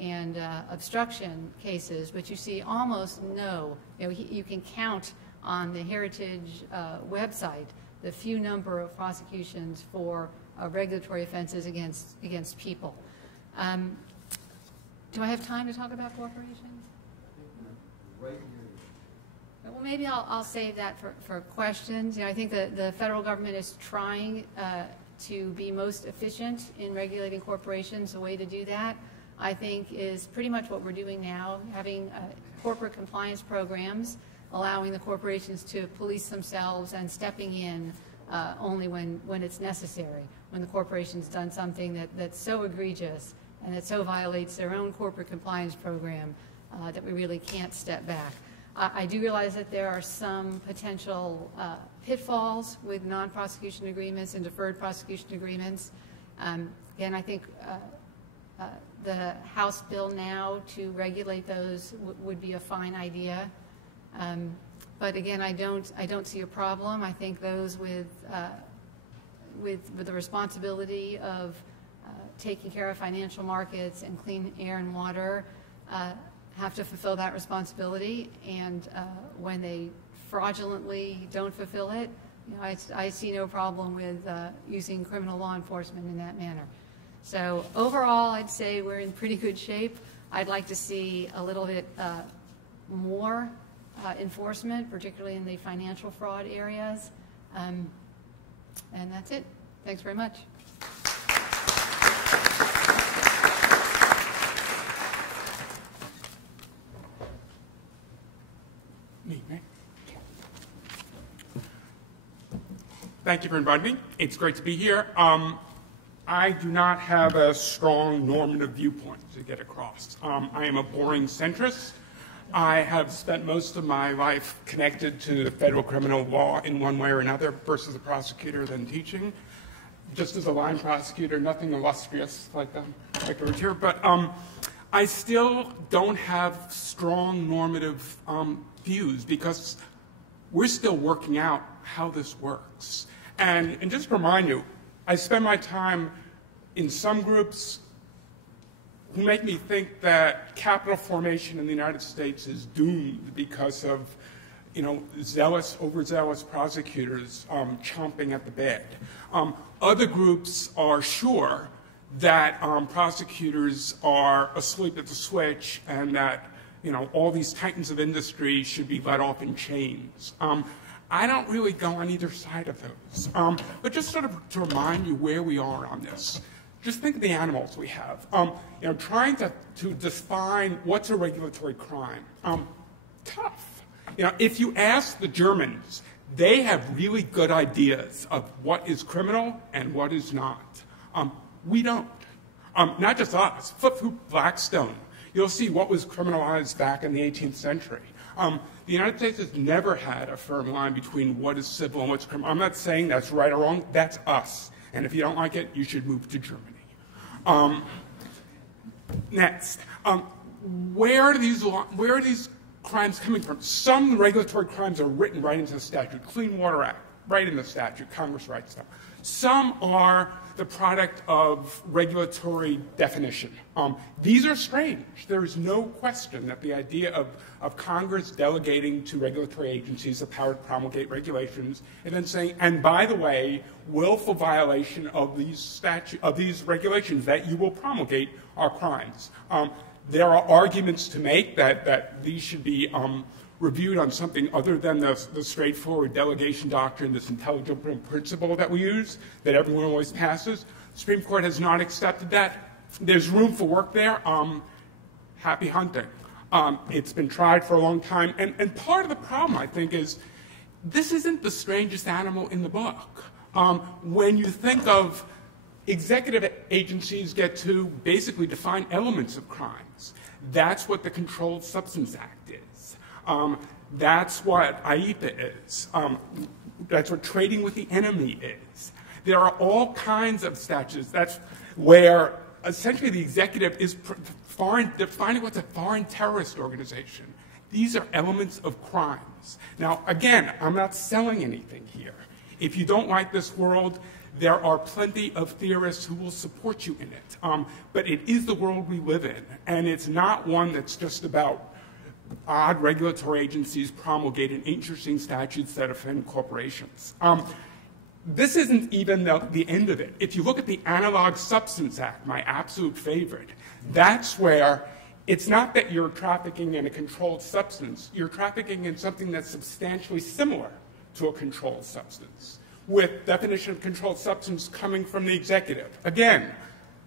and obstruction cases, but you see almost no, you know, you can count on the Heritage website the few number of prosecutions for regulatory offenses against people. Do I have time to talk about corporations? Well, maybe I'll save that for questions. You know, I think the federal government is trying to be most efficient in regulating corporations. The way to do that, I think, is pretty much what we're doing now, having corporate compliance programs, allowing the corporations to police themselves and stepping in only when it's necessary, when the corporation's done something that's so egregious and that so violates their own corporate compliance program that we really can't step back. I do realize that there are some potential pitfalls with non-prosecution agreements and deferred prosecution agreements. Again, I think the House bill now to regulate those would be a fine idea. But again, I don't see a problem. I think those with the responsibility of taking care of financial markets and clean air and water have to fulfill that responsibility. And when they fraudulently don't fulfill it, you know, I see no problem with using criminal law enforcement in that manner. So overall, I'd say we're in pretty good shape. I'd like to see a little bit more enforcement, particularly in the financial fraud areas. And that's it. Thanks very much. Thank you for inviting me. It's great to be here. I do not have a strong normative viewpoint to get across. I am a boring centrist. I have spent most of my life connected to the federal criminal law in one way or another, first as a prosecutor, then teaching. Just as a line prosecutor, nothing illustrious like over here, but I still don't have strong normative views because we're still working out how this works. And just to remind you, I spend my time in some groups who make me think that capital formation in the United States is doomed because of, you know, overzealous prosecutors chomping at the bit. Other groups are sure that prosecutors are asleep at the switch and that, you know, all these titans of industry should be let off in chains. I don't really go on either side of those. But just sort of to remind you where we are on this, just think of the animals we have. You know, trying to define what's a regulatory crime, tough. You know, if you ask the Germans, they have really good ideas of what is criminal and what is not. We don't. Not just us. Flip through Blackstone. You'll see what was criminalized back in the 18th century. The United States has never had a firm line between what is civil and what's criminal. I'm not saying that's right or wrong. That's us. And if you don't like it, you should move to Germany. Next, where are these crimes coming from? Some regulatory crimes are written right into the statute. Clean Water Act, right in the statute. Congress writes them. Some are the product of regulatory definition. These are strange. There is no question that the idea of Congress delegating to regulatory agencies the power to promulgate regulations and then saying, and by the way, willful violation of these regulations that you will promulgate are crimes. There are arguments to make that these should be reviewed on something other than the straightforward delegation doctrine, this intelligent principle that we use, that everyone always passes. The Supreme Court has not accepted that. There's room for work there. Happy hunting. It's been tried for a long time. And part of the problem, I think, is this isn't the strangest animal in the book. When you think of executive agencies get to basically define elements of crimes, that's what the Controlled Substance Act is. That's what IEPA is. That's what trading with the enemy is. There are all kinds of statutes. That's where essentially the executive is defining what's a foreign terrorist organization. These are elements of crimes. Now, again, I'm not selling anything here. If you don't like this world, there are plenty of theorists who will support you in it. But it is the world we live in, and it's not one that's just about odd regulatory agencies promulgating interesting statutes that offend corporations. This isn't even the end of it. If you look at the Analog Substance Act, my absolute favorite, that's where it's not that you're trafficking in a controlled substance. You're trafficking in something that's substantially similar to a controlled substance, with definition of controlled substance coming from the executive. Again,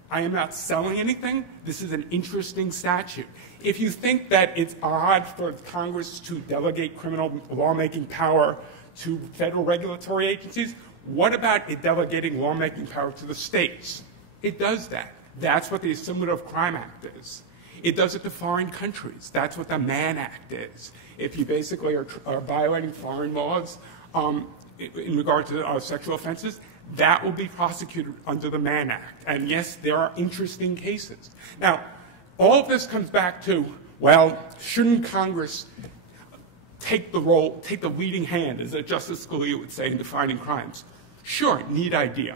I am not selling anything. This is an interesting statute. If you think that it's odd for Congress to delegate criminal lawmaking power to federal regulatory agencies, what about it delegating lawmaking power to the states? It does that. That's what the Assimilative Crime Act is. It does it to foreign countries. That's what the Mann Act is. If you basically are violating foreign laws in regard to sexual offenses, that will be prosecuted under the Mann Act. And yes, there are interesting cases. Now, all of this comes back to, well, shouldn't Congress take the leading hand, as Justice Scalia would say, in defining crimes? Sure, neat idea.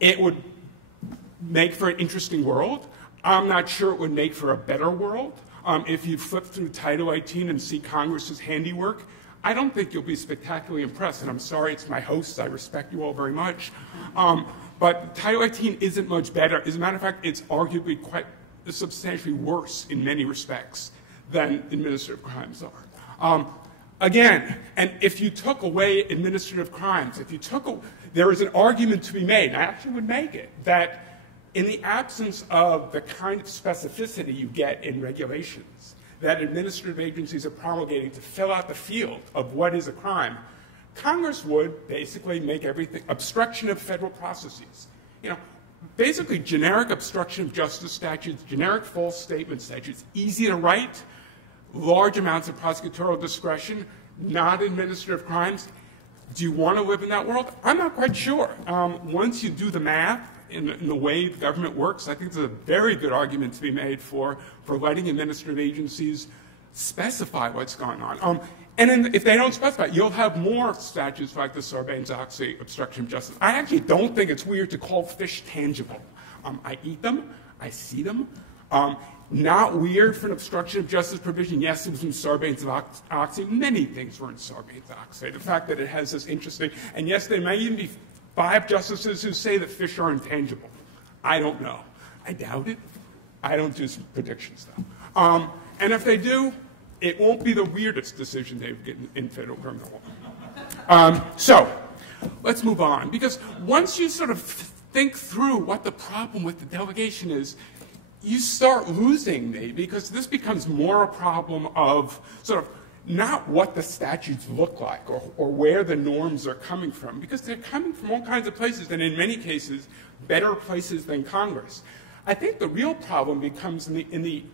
It would make for an interesting world. I'm not sure it would make for a better world. If you flip through Title 18 and see Congress's handiwork, I don't think you'll be spectacularly impressed. And I'm sorry, it's my hosts. I respect you all very much. But Title 18 isn't much better. As a matter of fact, it's arguably quite substantially worse in many respects than administrative crimes are. Again, and if you took away administrative crimes, there is an argument to be made, and I actually would make it, that in the absence of the kind of specificity you get in regulations that administrative agencies are promulgating to fill out the field of what is a crime, Congress would basically make everything obstruction of federal processes. Basically generic obstruction of justice statutes, generic false statement statutes, easy to write, large amounts of prosecutorial discretion, not administrative crimes. Do you want to live in that world? I'm not quite sure. Once you do the math in the way the government works, I think there's a very good argument to be made for letting administrative agencies specify what's going on. And then if they don't specify, you'll have more statutes like the Sarbanes-Oxley obstruction of justice. I actually don't think it's weird to call fish tangible. I eat them. I see them. Not weird for an obstruction of justice provision. Yes, it was in Sarbanes-Oxley. Many things were in Sarbanes-Oxley. The fact that it has this interesting, and yes, there may even be 5 justices who say that fish are intangible. I don't know. I doubt it. I don't do some predictions, though. And if they do, it won't be the weirdest decision they've gotten in federal criminal law. So let's move on, because once you sort of think through what the problem with the delegation is, you start losing me, because this becomes more a problem of sort of not what the statutes look like or where the norms are coming from, because they're coming from all kinds of places, and in many cases, better places than Congress. I think the real problem becomes in the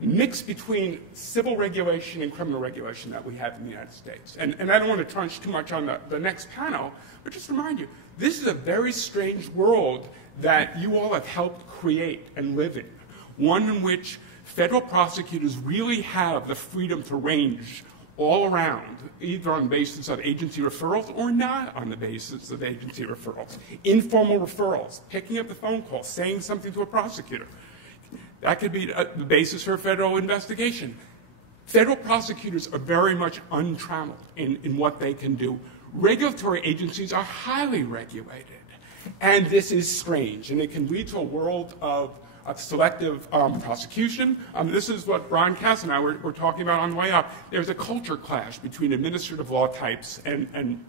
mix between civil regulation and criminal regulation that we have in the United States. And I don't want to crunch too much on the next panel, but just remind you, this is a very strange world that you all have helped create and live in, one in which federal prosecutors really have the freedom to range all around, either on the basis of agency referrals or not on the basis of agency referrals. Informal referrals, picking up the phone call, saying something to a prosecutor. That could be the basis for a federal investigation. Federal prosecutors are very much untrammeled in what they can do. Regulatory agencies are highly regulated. And this is strange, and it can lead to a world of selective prosecution. This is what Brian Cass and I were talking about on the way up. There's a culture clash between administrative law types and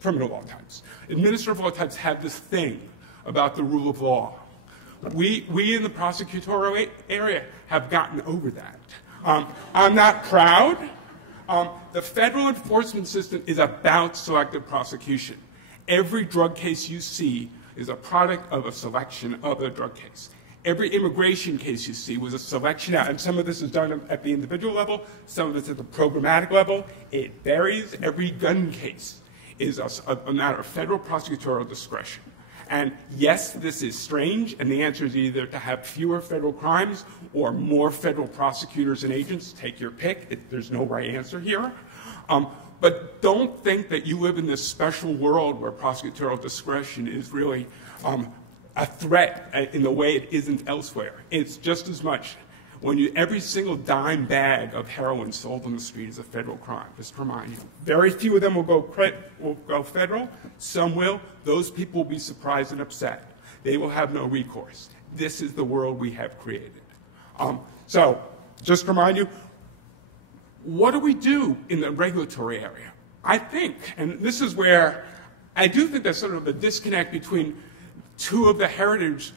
criminal law types. Administrative law types have this thing about the rule of law. We in the prosecutorial area have gotten over that. I'm not proud. The federal enforcement system is about selective prosecution. Every drug case you see is a product of a selection of a drug case. Every immigration case you see was a selection out, and some of this is done at the individual level, some of it's at the programmatic level. It varies. Every gun case is a matter of federal prosecutorial discretion. And yes, this is strange, and the answer is either to have fewer federal crimes or more federal prosecutors and agents. Take your pick. There's no right answer here. But don't think that you live in this special world where prosecutorial discretion is really a threat in the way it isn't elsewhere. It's just as much. Every single dime bag of heroin sold on the street is a federal crime, just to remind you. Very few of them will go federal. Some will. Those people will be surprised and upset. They will have no recourse. This is the world we have created. So, just to remind you, what do we do in the regulatory area? I think, and this is where I do think there's sort of a disconnect between two of the heritage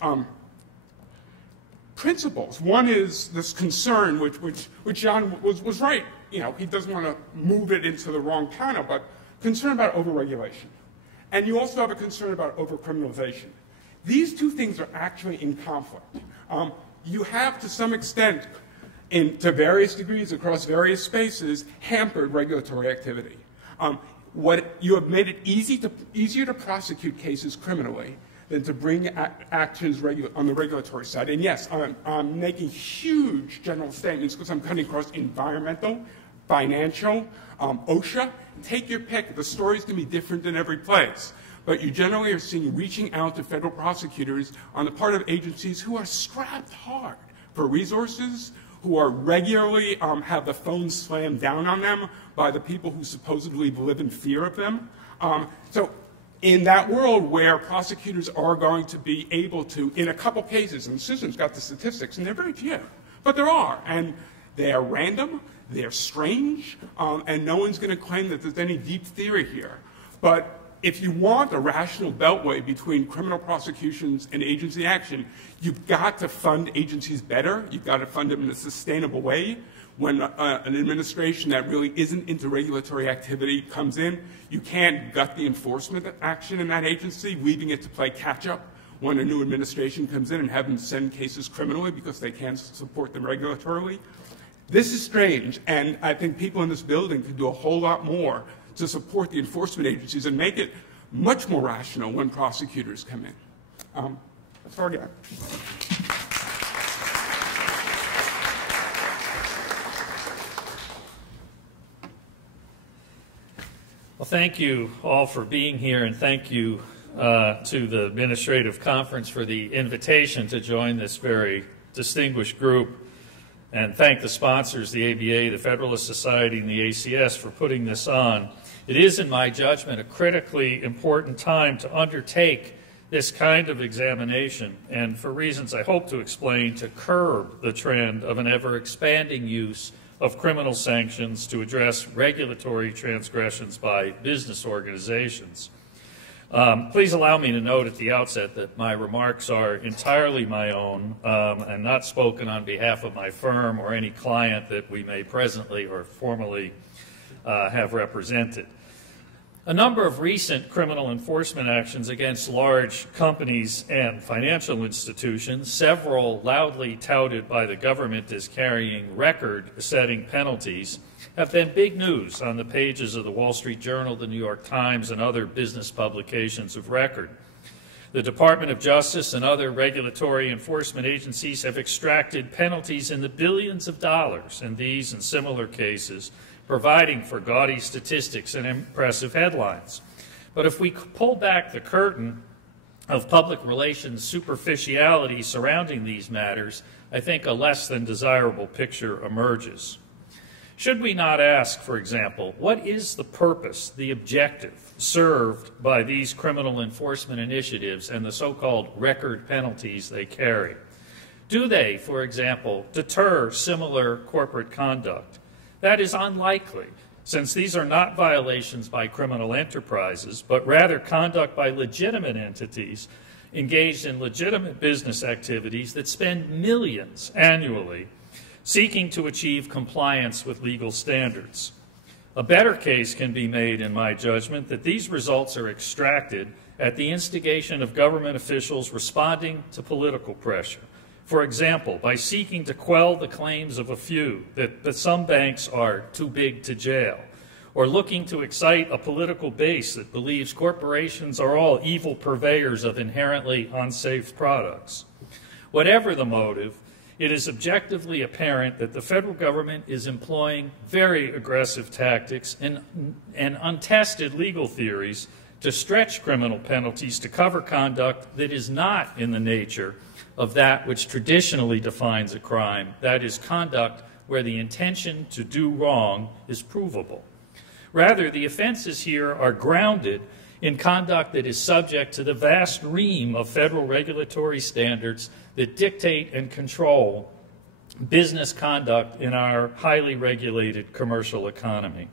principles. One is this concern, which John was right. You know, he doesn't want to move it into the wrong panel, but concern about overregulation. And you also have a concern about overcriminalization. These two things are actually in conflict. You have, to some extent, to various degrees across various spaces, hampered regulatory activity. You have made it easier to prosecute cases criminally than to bring actions on the regulatory side. And yes, I'm making huge general statements because I'm cutting across environmental, financial, OSHA. Take your pick. The stories can be different in every place. But you generally are seeing reaching out to federal prosecutors on the part of agencies who are strapped hard for resources, who are regularly have the phone slammed down on them by the people who supposedly live in fear of them. So in that world where prosecutors are going to be able to, in a couple cases, and Susan's got the statistics, and they're very few, but there are, and they are random, they're strange, and no one's going to claim that there's any deep theory here. But if you want a rational beltway between criminal prosecutions and agency action, you've got to fund agencies better. You've got to fund them in a sustainable way. When an administration that really isn't into regulatory activity comes in, you can't gut the enforcement action in that agency, leaving it to play catch-up when a new administration comes in and have them send cases criminally because they can't support them regulatorily. This is strange, and I think people in this building could do a whole lot more to support the enforcement agencies and make it much more rational when prosecutors come in. That's all I got. Well, thank you all for being here, and thank you to the Administrative Conference for the invitation to join this very distinguished group, and thank the sponsors, the ABA, the Federalist Society, and the ACS for putting this on. It is, in my judgment, a critically important time to undertake this kind of examination, and for reasons I hope to explain, to curb the trend of an ever-expanding use of criminal sanctions to address regulatory transgressions by business organizations. Please allow me to note at the outset that my remarks are entirely my own and not spoken on behalf of my firm or any client that we may presently or formally have represented. A number of recent criminal enforcement actions against large companies and financial institutions, several loudly touted by the government as carrying record-setting penalties, have been big news on the pages of the Wall Street Journal, the New York Times, and other business publications of record. The Department of Justice and other regulatory enforcement agencies have extracted penalties in the billions of dollars in these and similar cases, providing for gaudy statistics and impressive headlines. But if we pull back the curtain of public relations superficiality surrounding these matters, I think a less than desirable picture emerges. Should we not ask, for example, what is the purpose, the objective, served by these criminal enforcement initiatives and the so-called record penalties they carry? Do they, for example, deter similar corporate conduct? That is unlikely, since these are not violations by criminal enterprises, but rather conduct by legitimate entities engaged in legitimate business activities that spend millions annually seeking to achieve compliance with legal standards. A better case can be made, in my judgment, that these results are extracted at the instigation of government officials responding to political pressure. For example, by seeking to quell the claims of a few that some banks are too big to jail, or looking to excite a political base that believes corporations are all evil purveyors of inherently unsafe products. Whatever the motive, it is objectively apparent that the federal government is employing very aggressive tactics and untested legal theories to stretch criminal penalties to cover conduct that is not in the nature of that which traditionally defines a crime, that is, conduct where the intention to do wrong is provable. Rather, the offenses here are grounded in conduct that is subject to the vast ream of federal regulatory standards that dictate and control business conduct in our highly regulated commercial economy.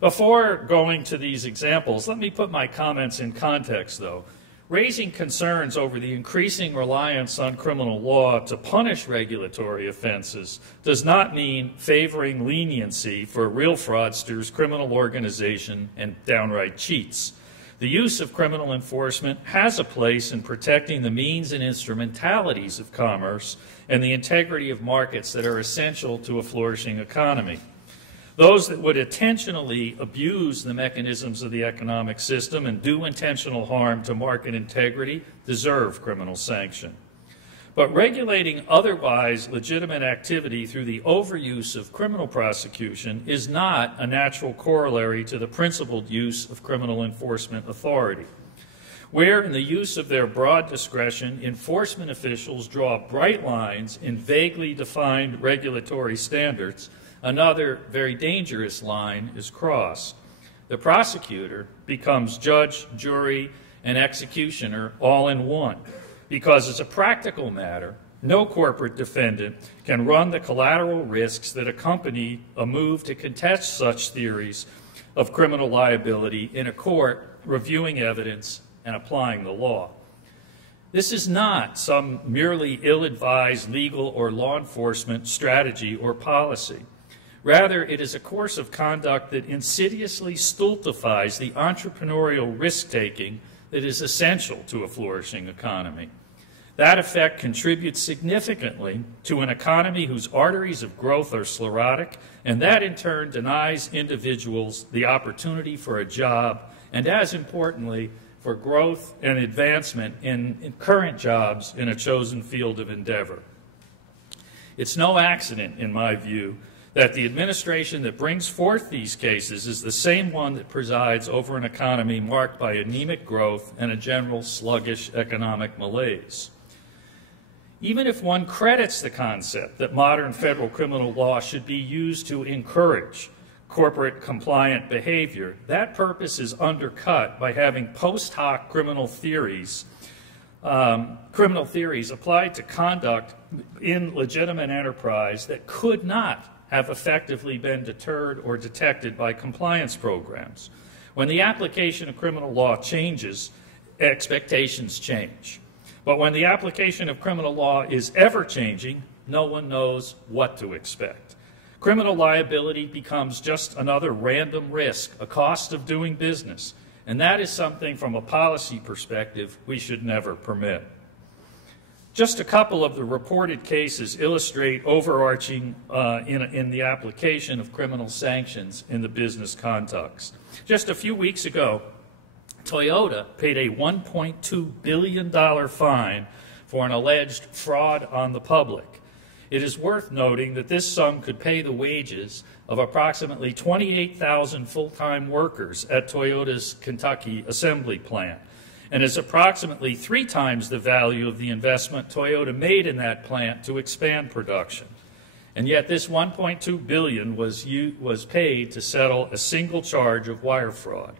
Before going to these examples, let me put my comments in context, though. Raising concerns over the increasing reliance on criminal law to punish regulatory offenses does not mean favoring leniency for real fraudsters, criminal organization, and downright cheats. The use of criminal enforcement has a place in protecting the means and instrumentalities of commerce and the integrity of markets that are essential to a flourishing economy. Those that would intentionally abuse the mechanisms of the economic system and do intentional harm to market integrity deserve criminal sanction. But regulating otherwise legitimate activity through the overuse of criminal prosecution is not a natural corollary to the principled use of criminal enforcement authority. Where in the use of their broad discretion, enforcement officials draw bright lines in vaguely defined regulatory standards, another very dangerous line is crossed. The prosecutor becomes judge, jury, and executioner all in one, because as a practical matter, no corporate defendant can run the collateral risks that accompany a move to contest such theories of criminal liability in a court reviewing evidence and applying the law. This is not some merely ill-advised legal or law enforcement strategy or policy. Rather, it is a course of conduct that insidiously stultifies the entrepreneurial risk-taking that is essential to a flourishing economy. That effect contributes significantly to an economy whose arteries of growth are sclerotic, and that in turn denies individuals the opportunity for a job, and as importantly, for growth and advancement in current jobs in a chosen field of endeavor. It's no accident, in my view, that the administration that brings forth these cases is the same one that presides over an economy marked by anemic growth and a general sluggish economic malaise. Even if one credits the concept that modern federal criminal law should be used to encourage corporate compliant behavior, that purpose is undercut by having post hoc criminal theories applied to conduct in legitimate enterprise that could not have effectively been deterred or detected by compliance programs. When the application of criminal law changes, expectations change. But when the application of criminal law is ever changing, no one knows what to expect. Criminal liability becomes just another random risk, a cost of doing business, and that is something from a policy perspective we should never permit. Just a couple of the reported cases illustrate overarching in the application of criminal sanctions in the business context. Just a few weeks ago, Toyota paid a $1.2 billion fine for an alleged fraud on the public. It is worth noting that this sum could pay the wages of approximately 28,000 full-time workers at Toyota's Kentucky assembly plant, and is approximately 3 times the value of the investment Toyota made in that plant to expand production. And yet this $1.2 billion was paid to settle a single charge of wire fraud.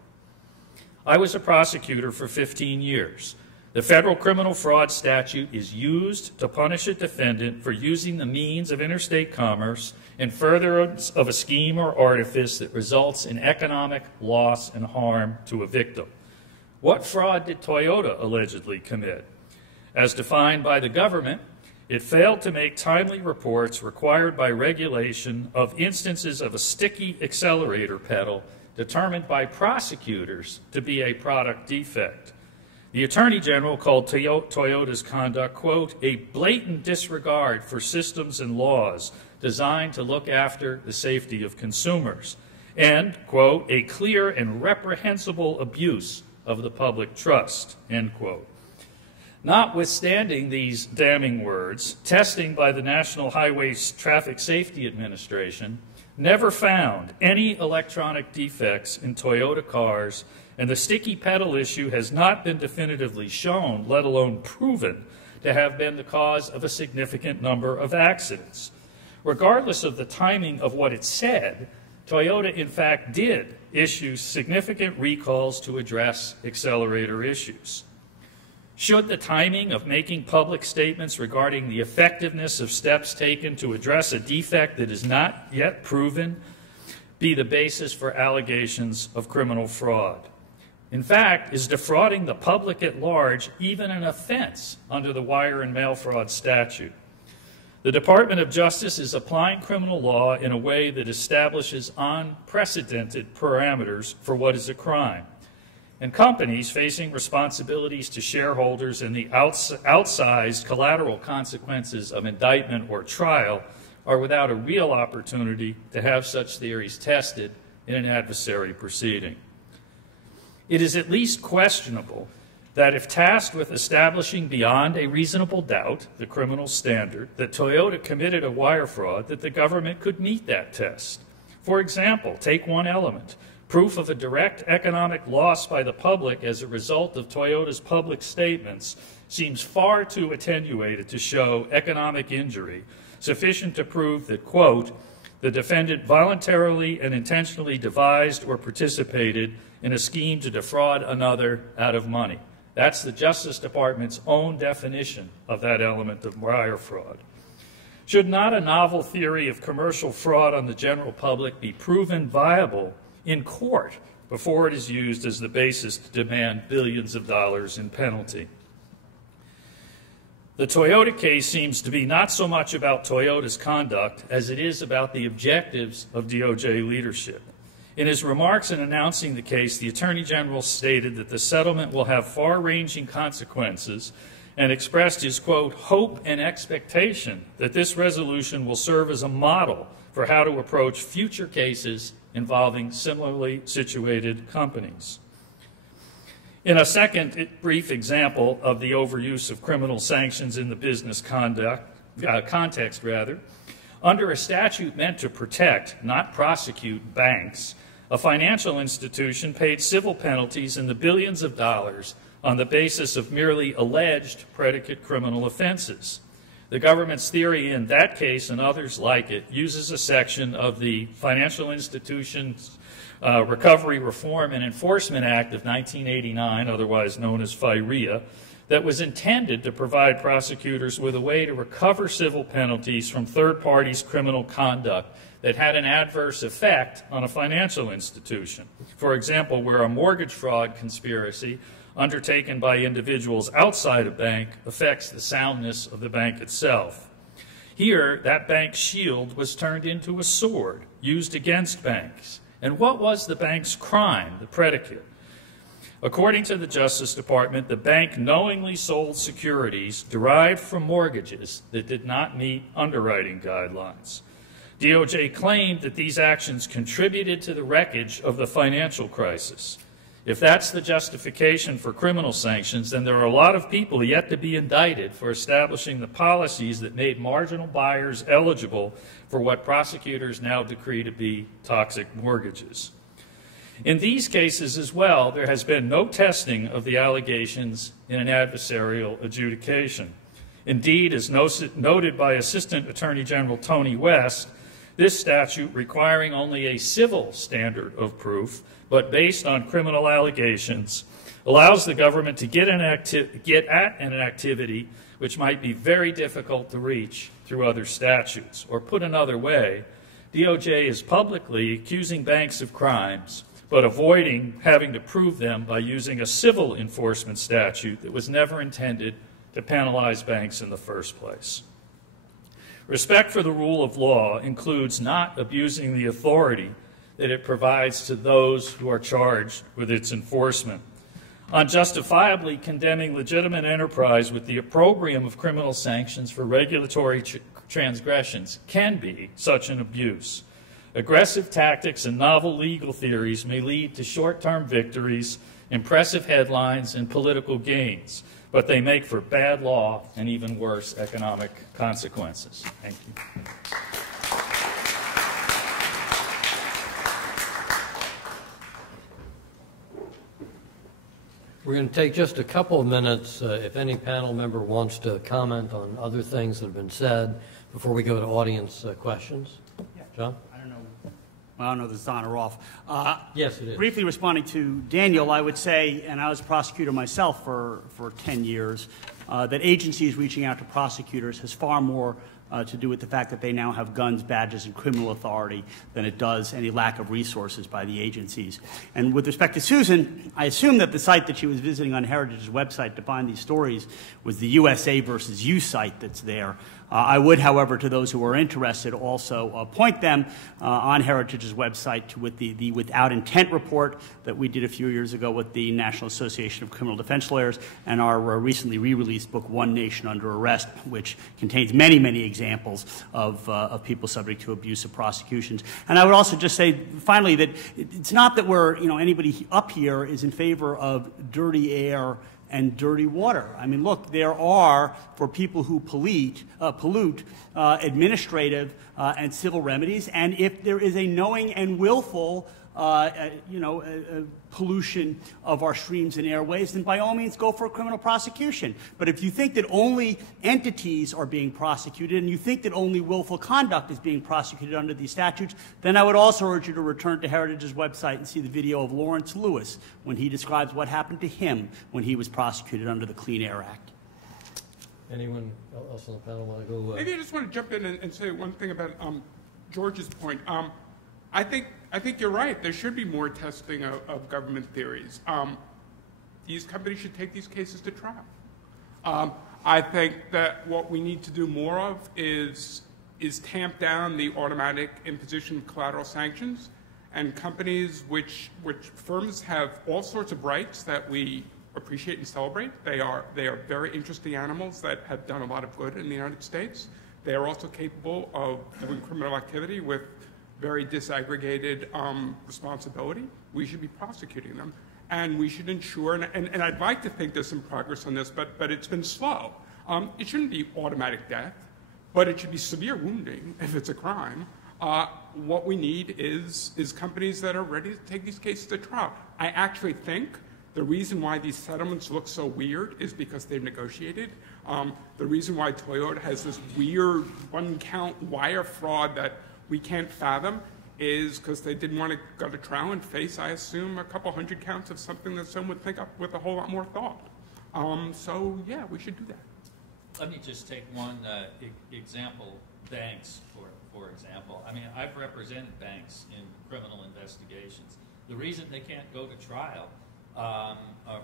I was a prosecutor for 15 years. The federal criminal fraud statute is used to punish a defendant for using the means of interstate commerce in furtherance of a scheme or artifice that results in economic loss and harm to a victim. What fraud did Toyota allegedly commit? As defined by the government, It failed to make timely reports required by regulation of instances of a sticky accelerator pedal determined by prosecutors to be a product defect. The Attorney General called Toyota's conduct, quote, a blatant disregard for systems and laws designed to look after the safety of consumers, and, quote, a clear and reprehensible abuse of the public trust, end quote. Notwithstanding these damning words, testing by the National Highway Traffic Safety Administration never found any electronic defects in Toyota cars, and the sticky pedal issue has not been definitively shown, let alone proven, to have been the cause of a significant number of accidents. Regardless of the timing of what it said, Toyota, in fact, did issue significant recalls to address accelerator issues. Should the timing of making public statements regarding the effectiveness of steps taken to address a defect that is not yet proven be the basis for allegations of criminal fraud? In fact, is defrauding the public at large even an offense under the wire and mail fraud statute? The Department of Justice is applying criminal law in a way that establishes unprecedented parameters for what is a crime. And companies facing responsibilities to shareholders and the outsized collateral consequences of indictment or trial are without a real opportunity to have such theories tested in an adversary proceeding. It is at least questionable that if tasked with establishing beyond a reasonable doubt the criminal standard that Toyota committed a wire fraud, that the government could meet that test. For example, take one element. Proof of a direct economic loss by the public as a result of Toyota's public statements seems far too attenuated to show economic injury, sufficient to prove that, quote, the defendant voluntarily and intentionally devised or participated in a scheme to defraud another out of money. That's the Justice Department's own definition of that element of wire fraud. Should not a novel theory of commercial fraud on the general public be proven viable in court before it is used as the basis to demand billions of dollars in penalty? The Toyota case seems to be not so much about Toyota's conduct as it is about the objectives of DOJ leadership. In his remarks in announcing the case, the Attorney General stated that the settlement will have far-ranging consequences and expressed his, quote, hope and expectation that this resolution will serve as a model for how to approach future cases involving similarly situated companies. In a second brief example of the overuse of criminal sanctions in the business context, under a statute meant to protect, not prosecute, banks, a financial institution paid civil penalties in the billions of dollars on the basis of merely alleged predicate criminal offenses. The government's theory in that case and others like it uses a section of the Financial Institutions Recovery Reform and Enforcement Act of 1989, otherwise known as FIREA, that was intended to provide prosecutors with a way to recover civil penalties from third parties' criminal conduct that had an adverse effect on a financial institution. For example, where a mortgage fraud conspiracy undertaken by individuals outside a bank affects the soundness of the bank itself. Here, that bank's shield was turned into a sword used against banks. And what was the bank's crime, the predicate? According to the Justice Department, the bank knowingly sold securities derived from mortgages that did not meet underwriting guidelines. DOJ claimed that these actions contributed to the wreckage of the financial crisis. If that's the justification for criminal sanctions, then there are a lot of people yet to be indicted for establishing the policies that made marginal buyers eligible for what prosecutors now decree to be toxic mortgages. In these cases as well, there has been no testing of the allegations in an adversarial adjudication. Indeed, as noted by Assistant Attorney General Tony West, this statute, requiring only a civil standard of proof, but based on criminal allegations, allows the government to get at an activity which might be very difficult to reach through other statutes. Or put another way, DOJ is publicly accusing banks of crimes, but avoiding having to prove them by using a civil enforcement statute that was never intended to penalize banks in the first place. Respect for the rule of law includes not abusing the authority that it provides to those who are charged with its enforcement. Unjustifiably condemning legitimate enterprise with the opprobrium of criminal sanctions for regulatory transgressions can be such an abuse. Aggressive tactics and novel legal theories may lead to short-term victories, impressive headlines, and political gains, but they make for bad law and even worse economic consequences. Thank you. We're going to take just a couple of minutes if any panel member wants to comment on other things that have been said before we go to audience questions. John? I don't know if this is on or off. Yes, it is. Briefly responding to Daniel, I would say, and I was a prosecutor myself for 10 years, that agencies reaching out to prosecutors has far more to do with the fact that they now have guns, badges, and criminal authority than it does any lack of resources by the agencies. And with respect to Susan, I assume that the site that she was visiting on Heritage's website to find these stories was the USA versus You site that's there. I would, however, to those who are interested, also point them on Heritage's website to the Without Intent report that we did a few years ago with the National Association of Criminal Defense Lawyers, and our recently re-released book, One Nation Under Arrest, which contains many, many examples of people subject to abusive prosecutions. And I would also just say, finally, that it's not that we're, anybody up here is in favor of dirty air and dirty water. I mean, look, there are, for people who pollute, administrative and civil remedies, and if there is a knowing and willful pollution of our streams and airways, then by all means go for a criminal prosecution. But if you think that only entities are being prosecuted and you think that only willful conduct is being prosecuted under these statutes, then I would also urge you to return to Heritage's website and see the video of Lawrence Lewis when he describes what happened to him when he was prosecuted under the Clean Air Act. Anyone else on the panel want to go? Maybe I just want to jump in and say one thing about George's point. I think you're right. There should be more testing of government theories. These companies should take these cases to trial. I think that what we need to do more of is tamp down the automatic imposition of collateral sanctions, and companies which firms have all sorts of rights that we appreciate and celebrate. They are very interesting animals that have done a lot of good in the United States. They are also capable of doing criminal activity with very disaggregated responsibility. We should be prosecuting them, and we should ensure, and I'd like to think there's some progress on this, but it's been slow. It shouldn't be automatic death, but it should be severe wounding if it's a crime. What we need is companies that are ready to take these cases to trial. I actually think the reason why these settlements look so weird is because they've negotiated. The reason why Toyota has this weird one-count wire fraud that we can't fathom is because they didn't want to go to trial and face, I assume, a couple hundred counts of something that some would think up with a whole lot more thought. So, yeah, we should do that. Let me just take one example, banks, for example. I mean, I've represented banks in criminal investigations. The reason they can't go to trial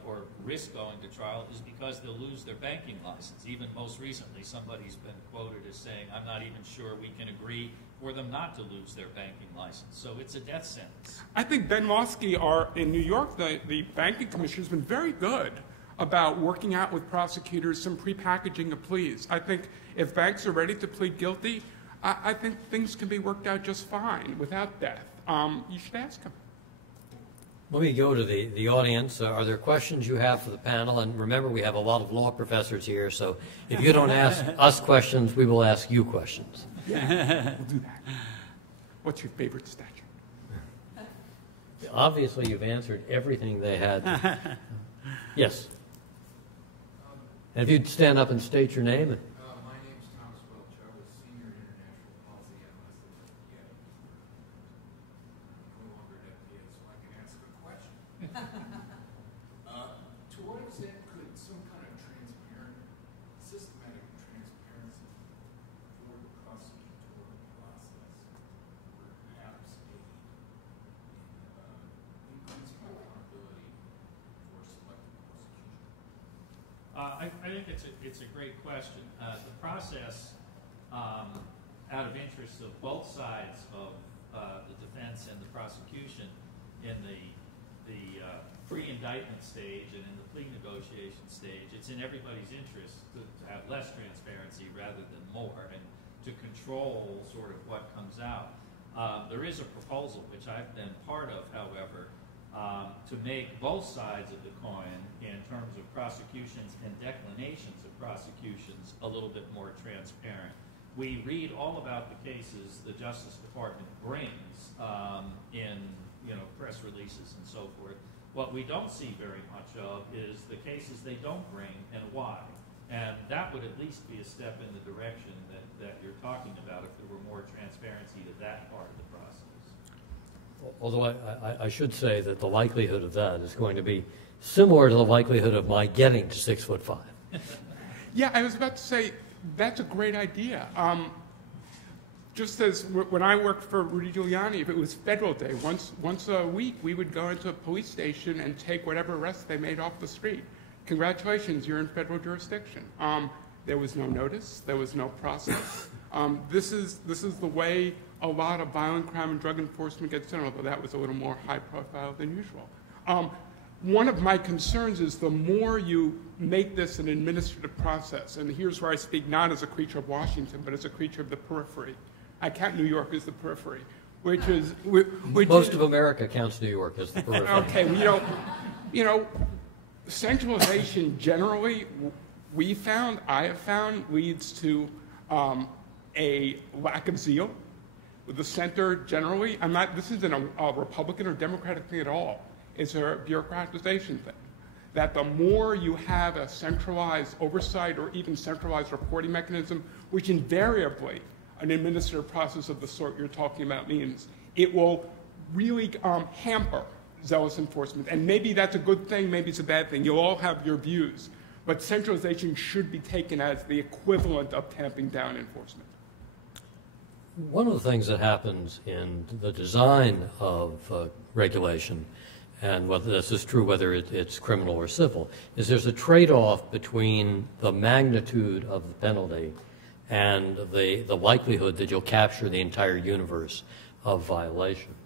or risk going to trial is because they'll lose their banking license. Even most recently, somebody's been quoted as saying, I'm not even sure we can agree for them not to lose their banking license. So it's a death sentence. I think Ben Losky in New York, the banking commissioner, has been very good about working out with prosecutors some prepackaging of pleas. I think if banks are ready to plead guilty, I think things can be worked out just fine without death. You should ask them. Let me go to the audience. Are there questions you have for the panel? And remember, we have a lot of law professors here, so if you don't ask us questions, we will ask you questions. We'll do that. What's your favorite statute? Obviously, you've answered everything they had. Yes. And if you'd stand up and state your name. My name is Thomas Welch. I was Senior International Policy Analyst at FDA. I'm no longer at FDA, so I can ask a question. To what extent could some kind of systematic transparency for the prosecutorial process perhaps aid in increasing accountability for selective prosecution? I think it's a great question. The process out of interest of both sides of the defense and the prosecution in the pre-indictment stage and in the plea negotiation stage, it's in everybody's interest to have less transparency rather than more, and to control sort of what comes out. There is a proposal, which I've been part of, however, to make both sides of the coin in terms of prosecutions and declinations of prosecutions a little bit more transparent. We read all about the cases the Justice Department brings in press releases and so forth. What we don't see very much of is the cases they don't bring and why. And that would at least be a step in the direction that you're talking about if there were more transparency to that part of the process. Although I should say that the likelihood of that is going to be similar to the likelihood of my getting to 6'5". Yeah, I was about to say, that's a great idea. Just as when I worked for Rudy Giuliani, if it was federal day, once a week, we would go into a police station and take whatever arrests they made off the street. Congratulations, you're in federal jurisdiction. There was no notice, there was no process. This is the way a lot of violent crime and drug enforcement gets done, although that was a little more high profile than usual. One of my concerns is the more you make this an administrative process, and here's where I speak not as a creature of Washington, but as a creature of the periphery. I count New York as the periphery, which is... Most of America counts New York as the periphery. Okay, centralization generally, I have found, leads to a lack of zeal with the center generally. This isn't a Republican or Democratic thing at all. It's a bureaucratization thing. That the more you have a centralized oversight or even centralized reporting mechanism, which invariably an administrative process of the sort you're talking about means, it will really hamper zealous enforcement. And maybe that's a good thing, maybe it's a bad thing. You'll all have your views. But centralization should be taken as the equivalent of tamping down enforcement. One of the things that happens in the design of regulation, and whether this is true whether it's criminal or civil, is there's a trade-off between the magnitude of the penalty and the likelihood that you'll capture the entire universe of violations.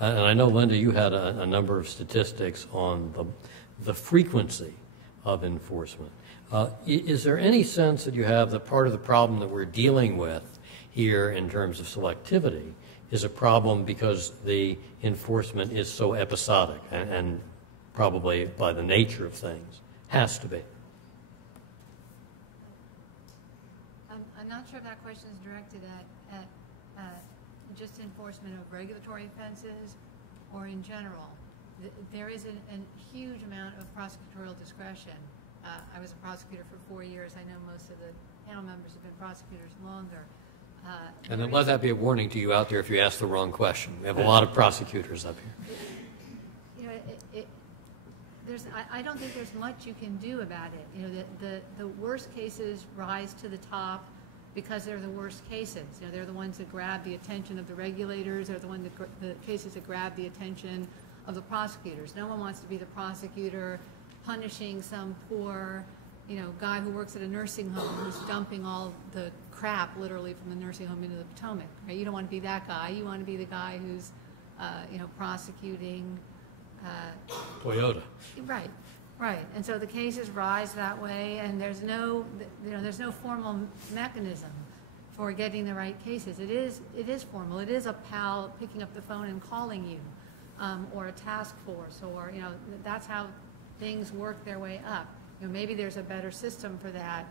And I know, Linda, you had a number of statistics on the frequency of enforcement. Is there any sense that you have that part of the problem that we're dealing with here in terms of selectivity is a problem because the enforcement is so episodic and probably by the nature of things has to be? I'm not sure if that question is directed at just enforcement of regulatory offenses or in general. There is a huge amount of prosecutorial discretion. I was a prosecutor for 4 years. I know most of the panel members have been prosecutors longer. And then let that be a warning to you out there if you ask the wrong question. We have a lot of prosecutors up here. I don't think there's much you can do about it. The worst cases rise to the top because they're the worst cases. They're the ones that grab the attention of the regulators. They're the cases that grab the attention of the prosecutors. No one wants to be the prosecutor punishing some poor, guy who works at a nursing home who's dumping all the crap literally from the nursing home into the Potomac. Right? You don't want to be that guy. You want to be the guy who's, prosecuting. Toyota. Right, right. And so the cases rise that way, and there's no formal mechanism for getting the right cases. It is formal. It is a pal picking up the phone and calling you, or a task force, or that's how things work their way up. Maybe there's a better system for that.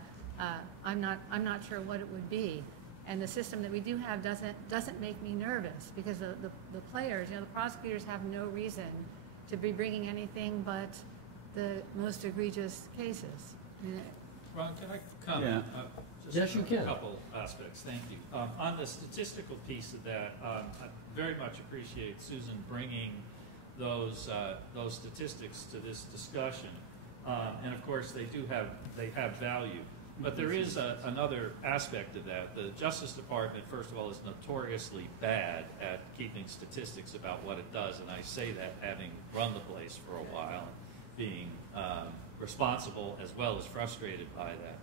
I'm not sure what it would be. And the system that we do have doesn't make me nervous because the players, the prosecutors have no reason to be bringing anything but the most egregious cases. Ron, can I comment? Yeah. Yes, you can. A couple aspects. Thank you. On the statistical piece of that, I very much appreciate Susan bringing those statistics to this discussion. And of course, they have value. But there is another aspect of that. The Justice Department, first of all, is notoriously bad at keeping statistics about what it does, and I say that having run the place for a while, being responsible as well as frustrated by that.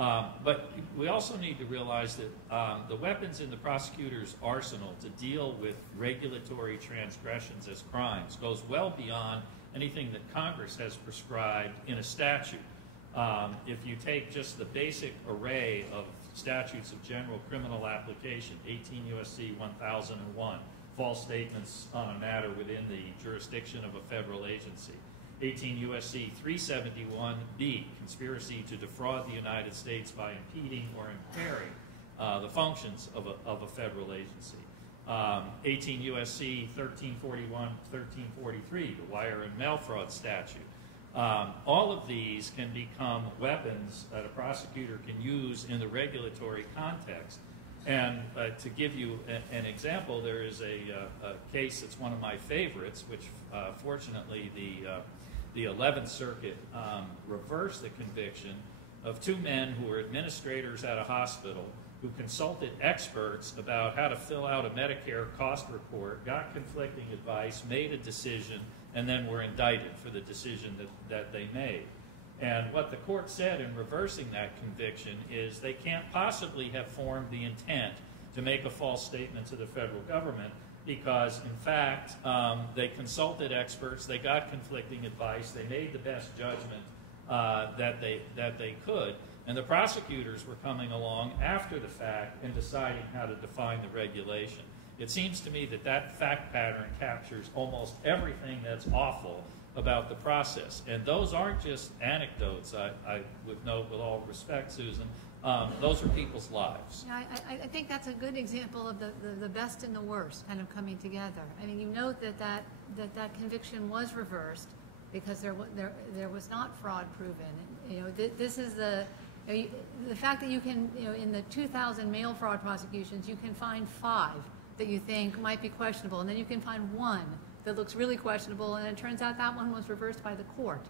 But we also need to realize that the weapons in the prosecutor's arsenal to deal with regulatory transgressions as crimes goes well beyond anything that Congress has prescribed in a statute. If you take just the basic array of statutes of general criminal application, 18 U.S.C. 1001, false statements on a matter within the jurisdiction of a federal agency, 18 U.S.C. 371B, conspiracy to defraud the United States by impeding or impairing the functions of a federal agency. 18 U.S.C. 1341, 1343, the wire and mail fraud statute. All of these can become weapons that a prosecutor can use in the regulatory context. And to give you an example, there is a case that's one of my favorites, which fortunately the 11th Circuit reversed the conviction of two men who were administrators at a hospital who consulted experts about how to fill out a Medicare cost report, got conflicting advice, made a decision, and then were indicted for the decision that they made. And what the court said in reversing that conviction is they can't possibly have formed the intent to make a false statement to the federal government because, in fact, they consulted experts, they got conflicting advice, they made the best judgment that they could, and the prosecutors were coming along after the fact and deciding how to define the regulation. It seems to me that that fact pattern captures almost everything that's awful about the process. And those aren't just anecdotes, I would note with all respect, Susan. Those are people's lives. Yeah, I think that's a good example of the best and the worst kind of coming together. I mean, you note that conviction was reversed because there was not fraud proven. And, you know, this is the fact that you can, you know, in the 2,000 mail fraud prosecutions, you can find 5 that you think might be questionable, and then you can find 1 that looks really questionable, and it turns out that one was reversed by the court.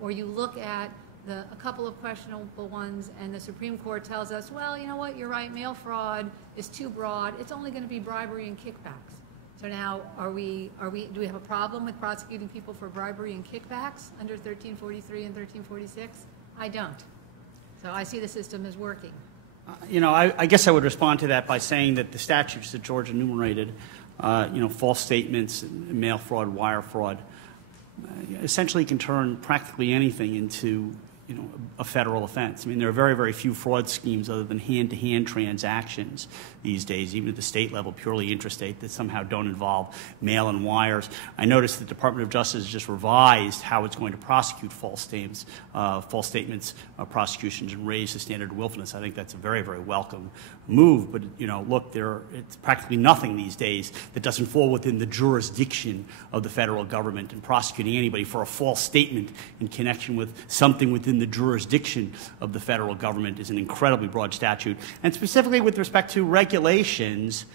Or you look at a couple of questionable ones, and the Supreme Court tells us, well, you know what, you're right, mail fraud is too broad. It's only going to be bribery and kickbacks. So now, do we have a problem with prosecuting people for bribery and kickbacks under 1343 and 1346? I don't. So I see the system as working. You know, I guess I would respond to that by saying that the statutes that George enumerated, you know, false statements, mail fraud, wire fraud, essentially can turn practically anything into, you know, a federal offense. I mean, there are very, very few fraud schemes other than hand-to-hand transactions these days, even at the state level, purely interstate, that somehow don't involve mail and wires. I noticed the Department of Justice just revised how it's going to prosecute false statements prosecutions and raise the standard of willfulness. I think that's a very, very welcome move. But, you know, look, it's practically nothing these days that doesn't fall within the jurisdiction of the federal government, and prosecuting anybody for a false statement in connection with something within the jurisdiction of the federal government is an incredibly broad statute. And specifically with respect to regulations,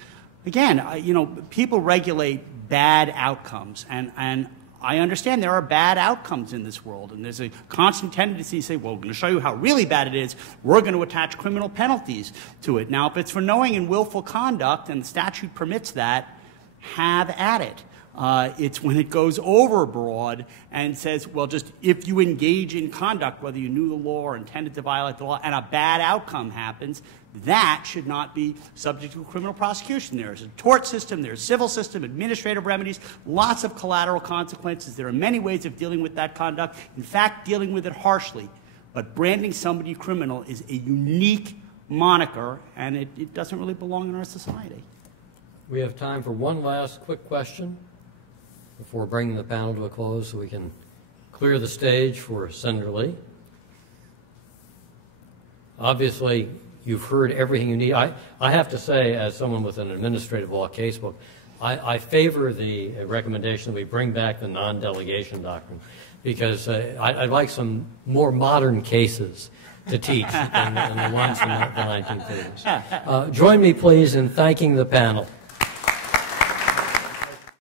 again, you know, people regulate bad outcomes, and I understand there are bad outcomes in this world, and there's a constant tendency to say, well, we're going to show you how really bad it is. We're going to attach criminal penalties to it. Now, if it's for knowing and willful conduct, and the statute permits that, have at it. It's when it goes overbroad and says, well, just if you engage in conduct, whether you knew the law or intended to violate the law, and a bad outcome happens, that should not be subject to a criminal prosecution. There's a tort system, there's a civil system, administrative remedies, lots of collateral consequences. There are many ways of dealing with that conduct, in fact, dealing with it harshly. But branding somebody criminal is a unique moniker, and it doesn't really belong in our society. We have time for one last quick question before bringing the panel to a close so we can clear the stage for Senator Lee. Obviously, you've heard everything you need. I have to say, as someone with an administrative law casebook, I favor the recommendation that we bring back the non-delegation doctrine, because I'd like some more modern cases to teach than the ones from the 1930s. Join me, please, in thanking the panel.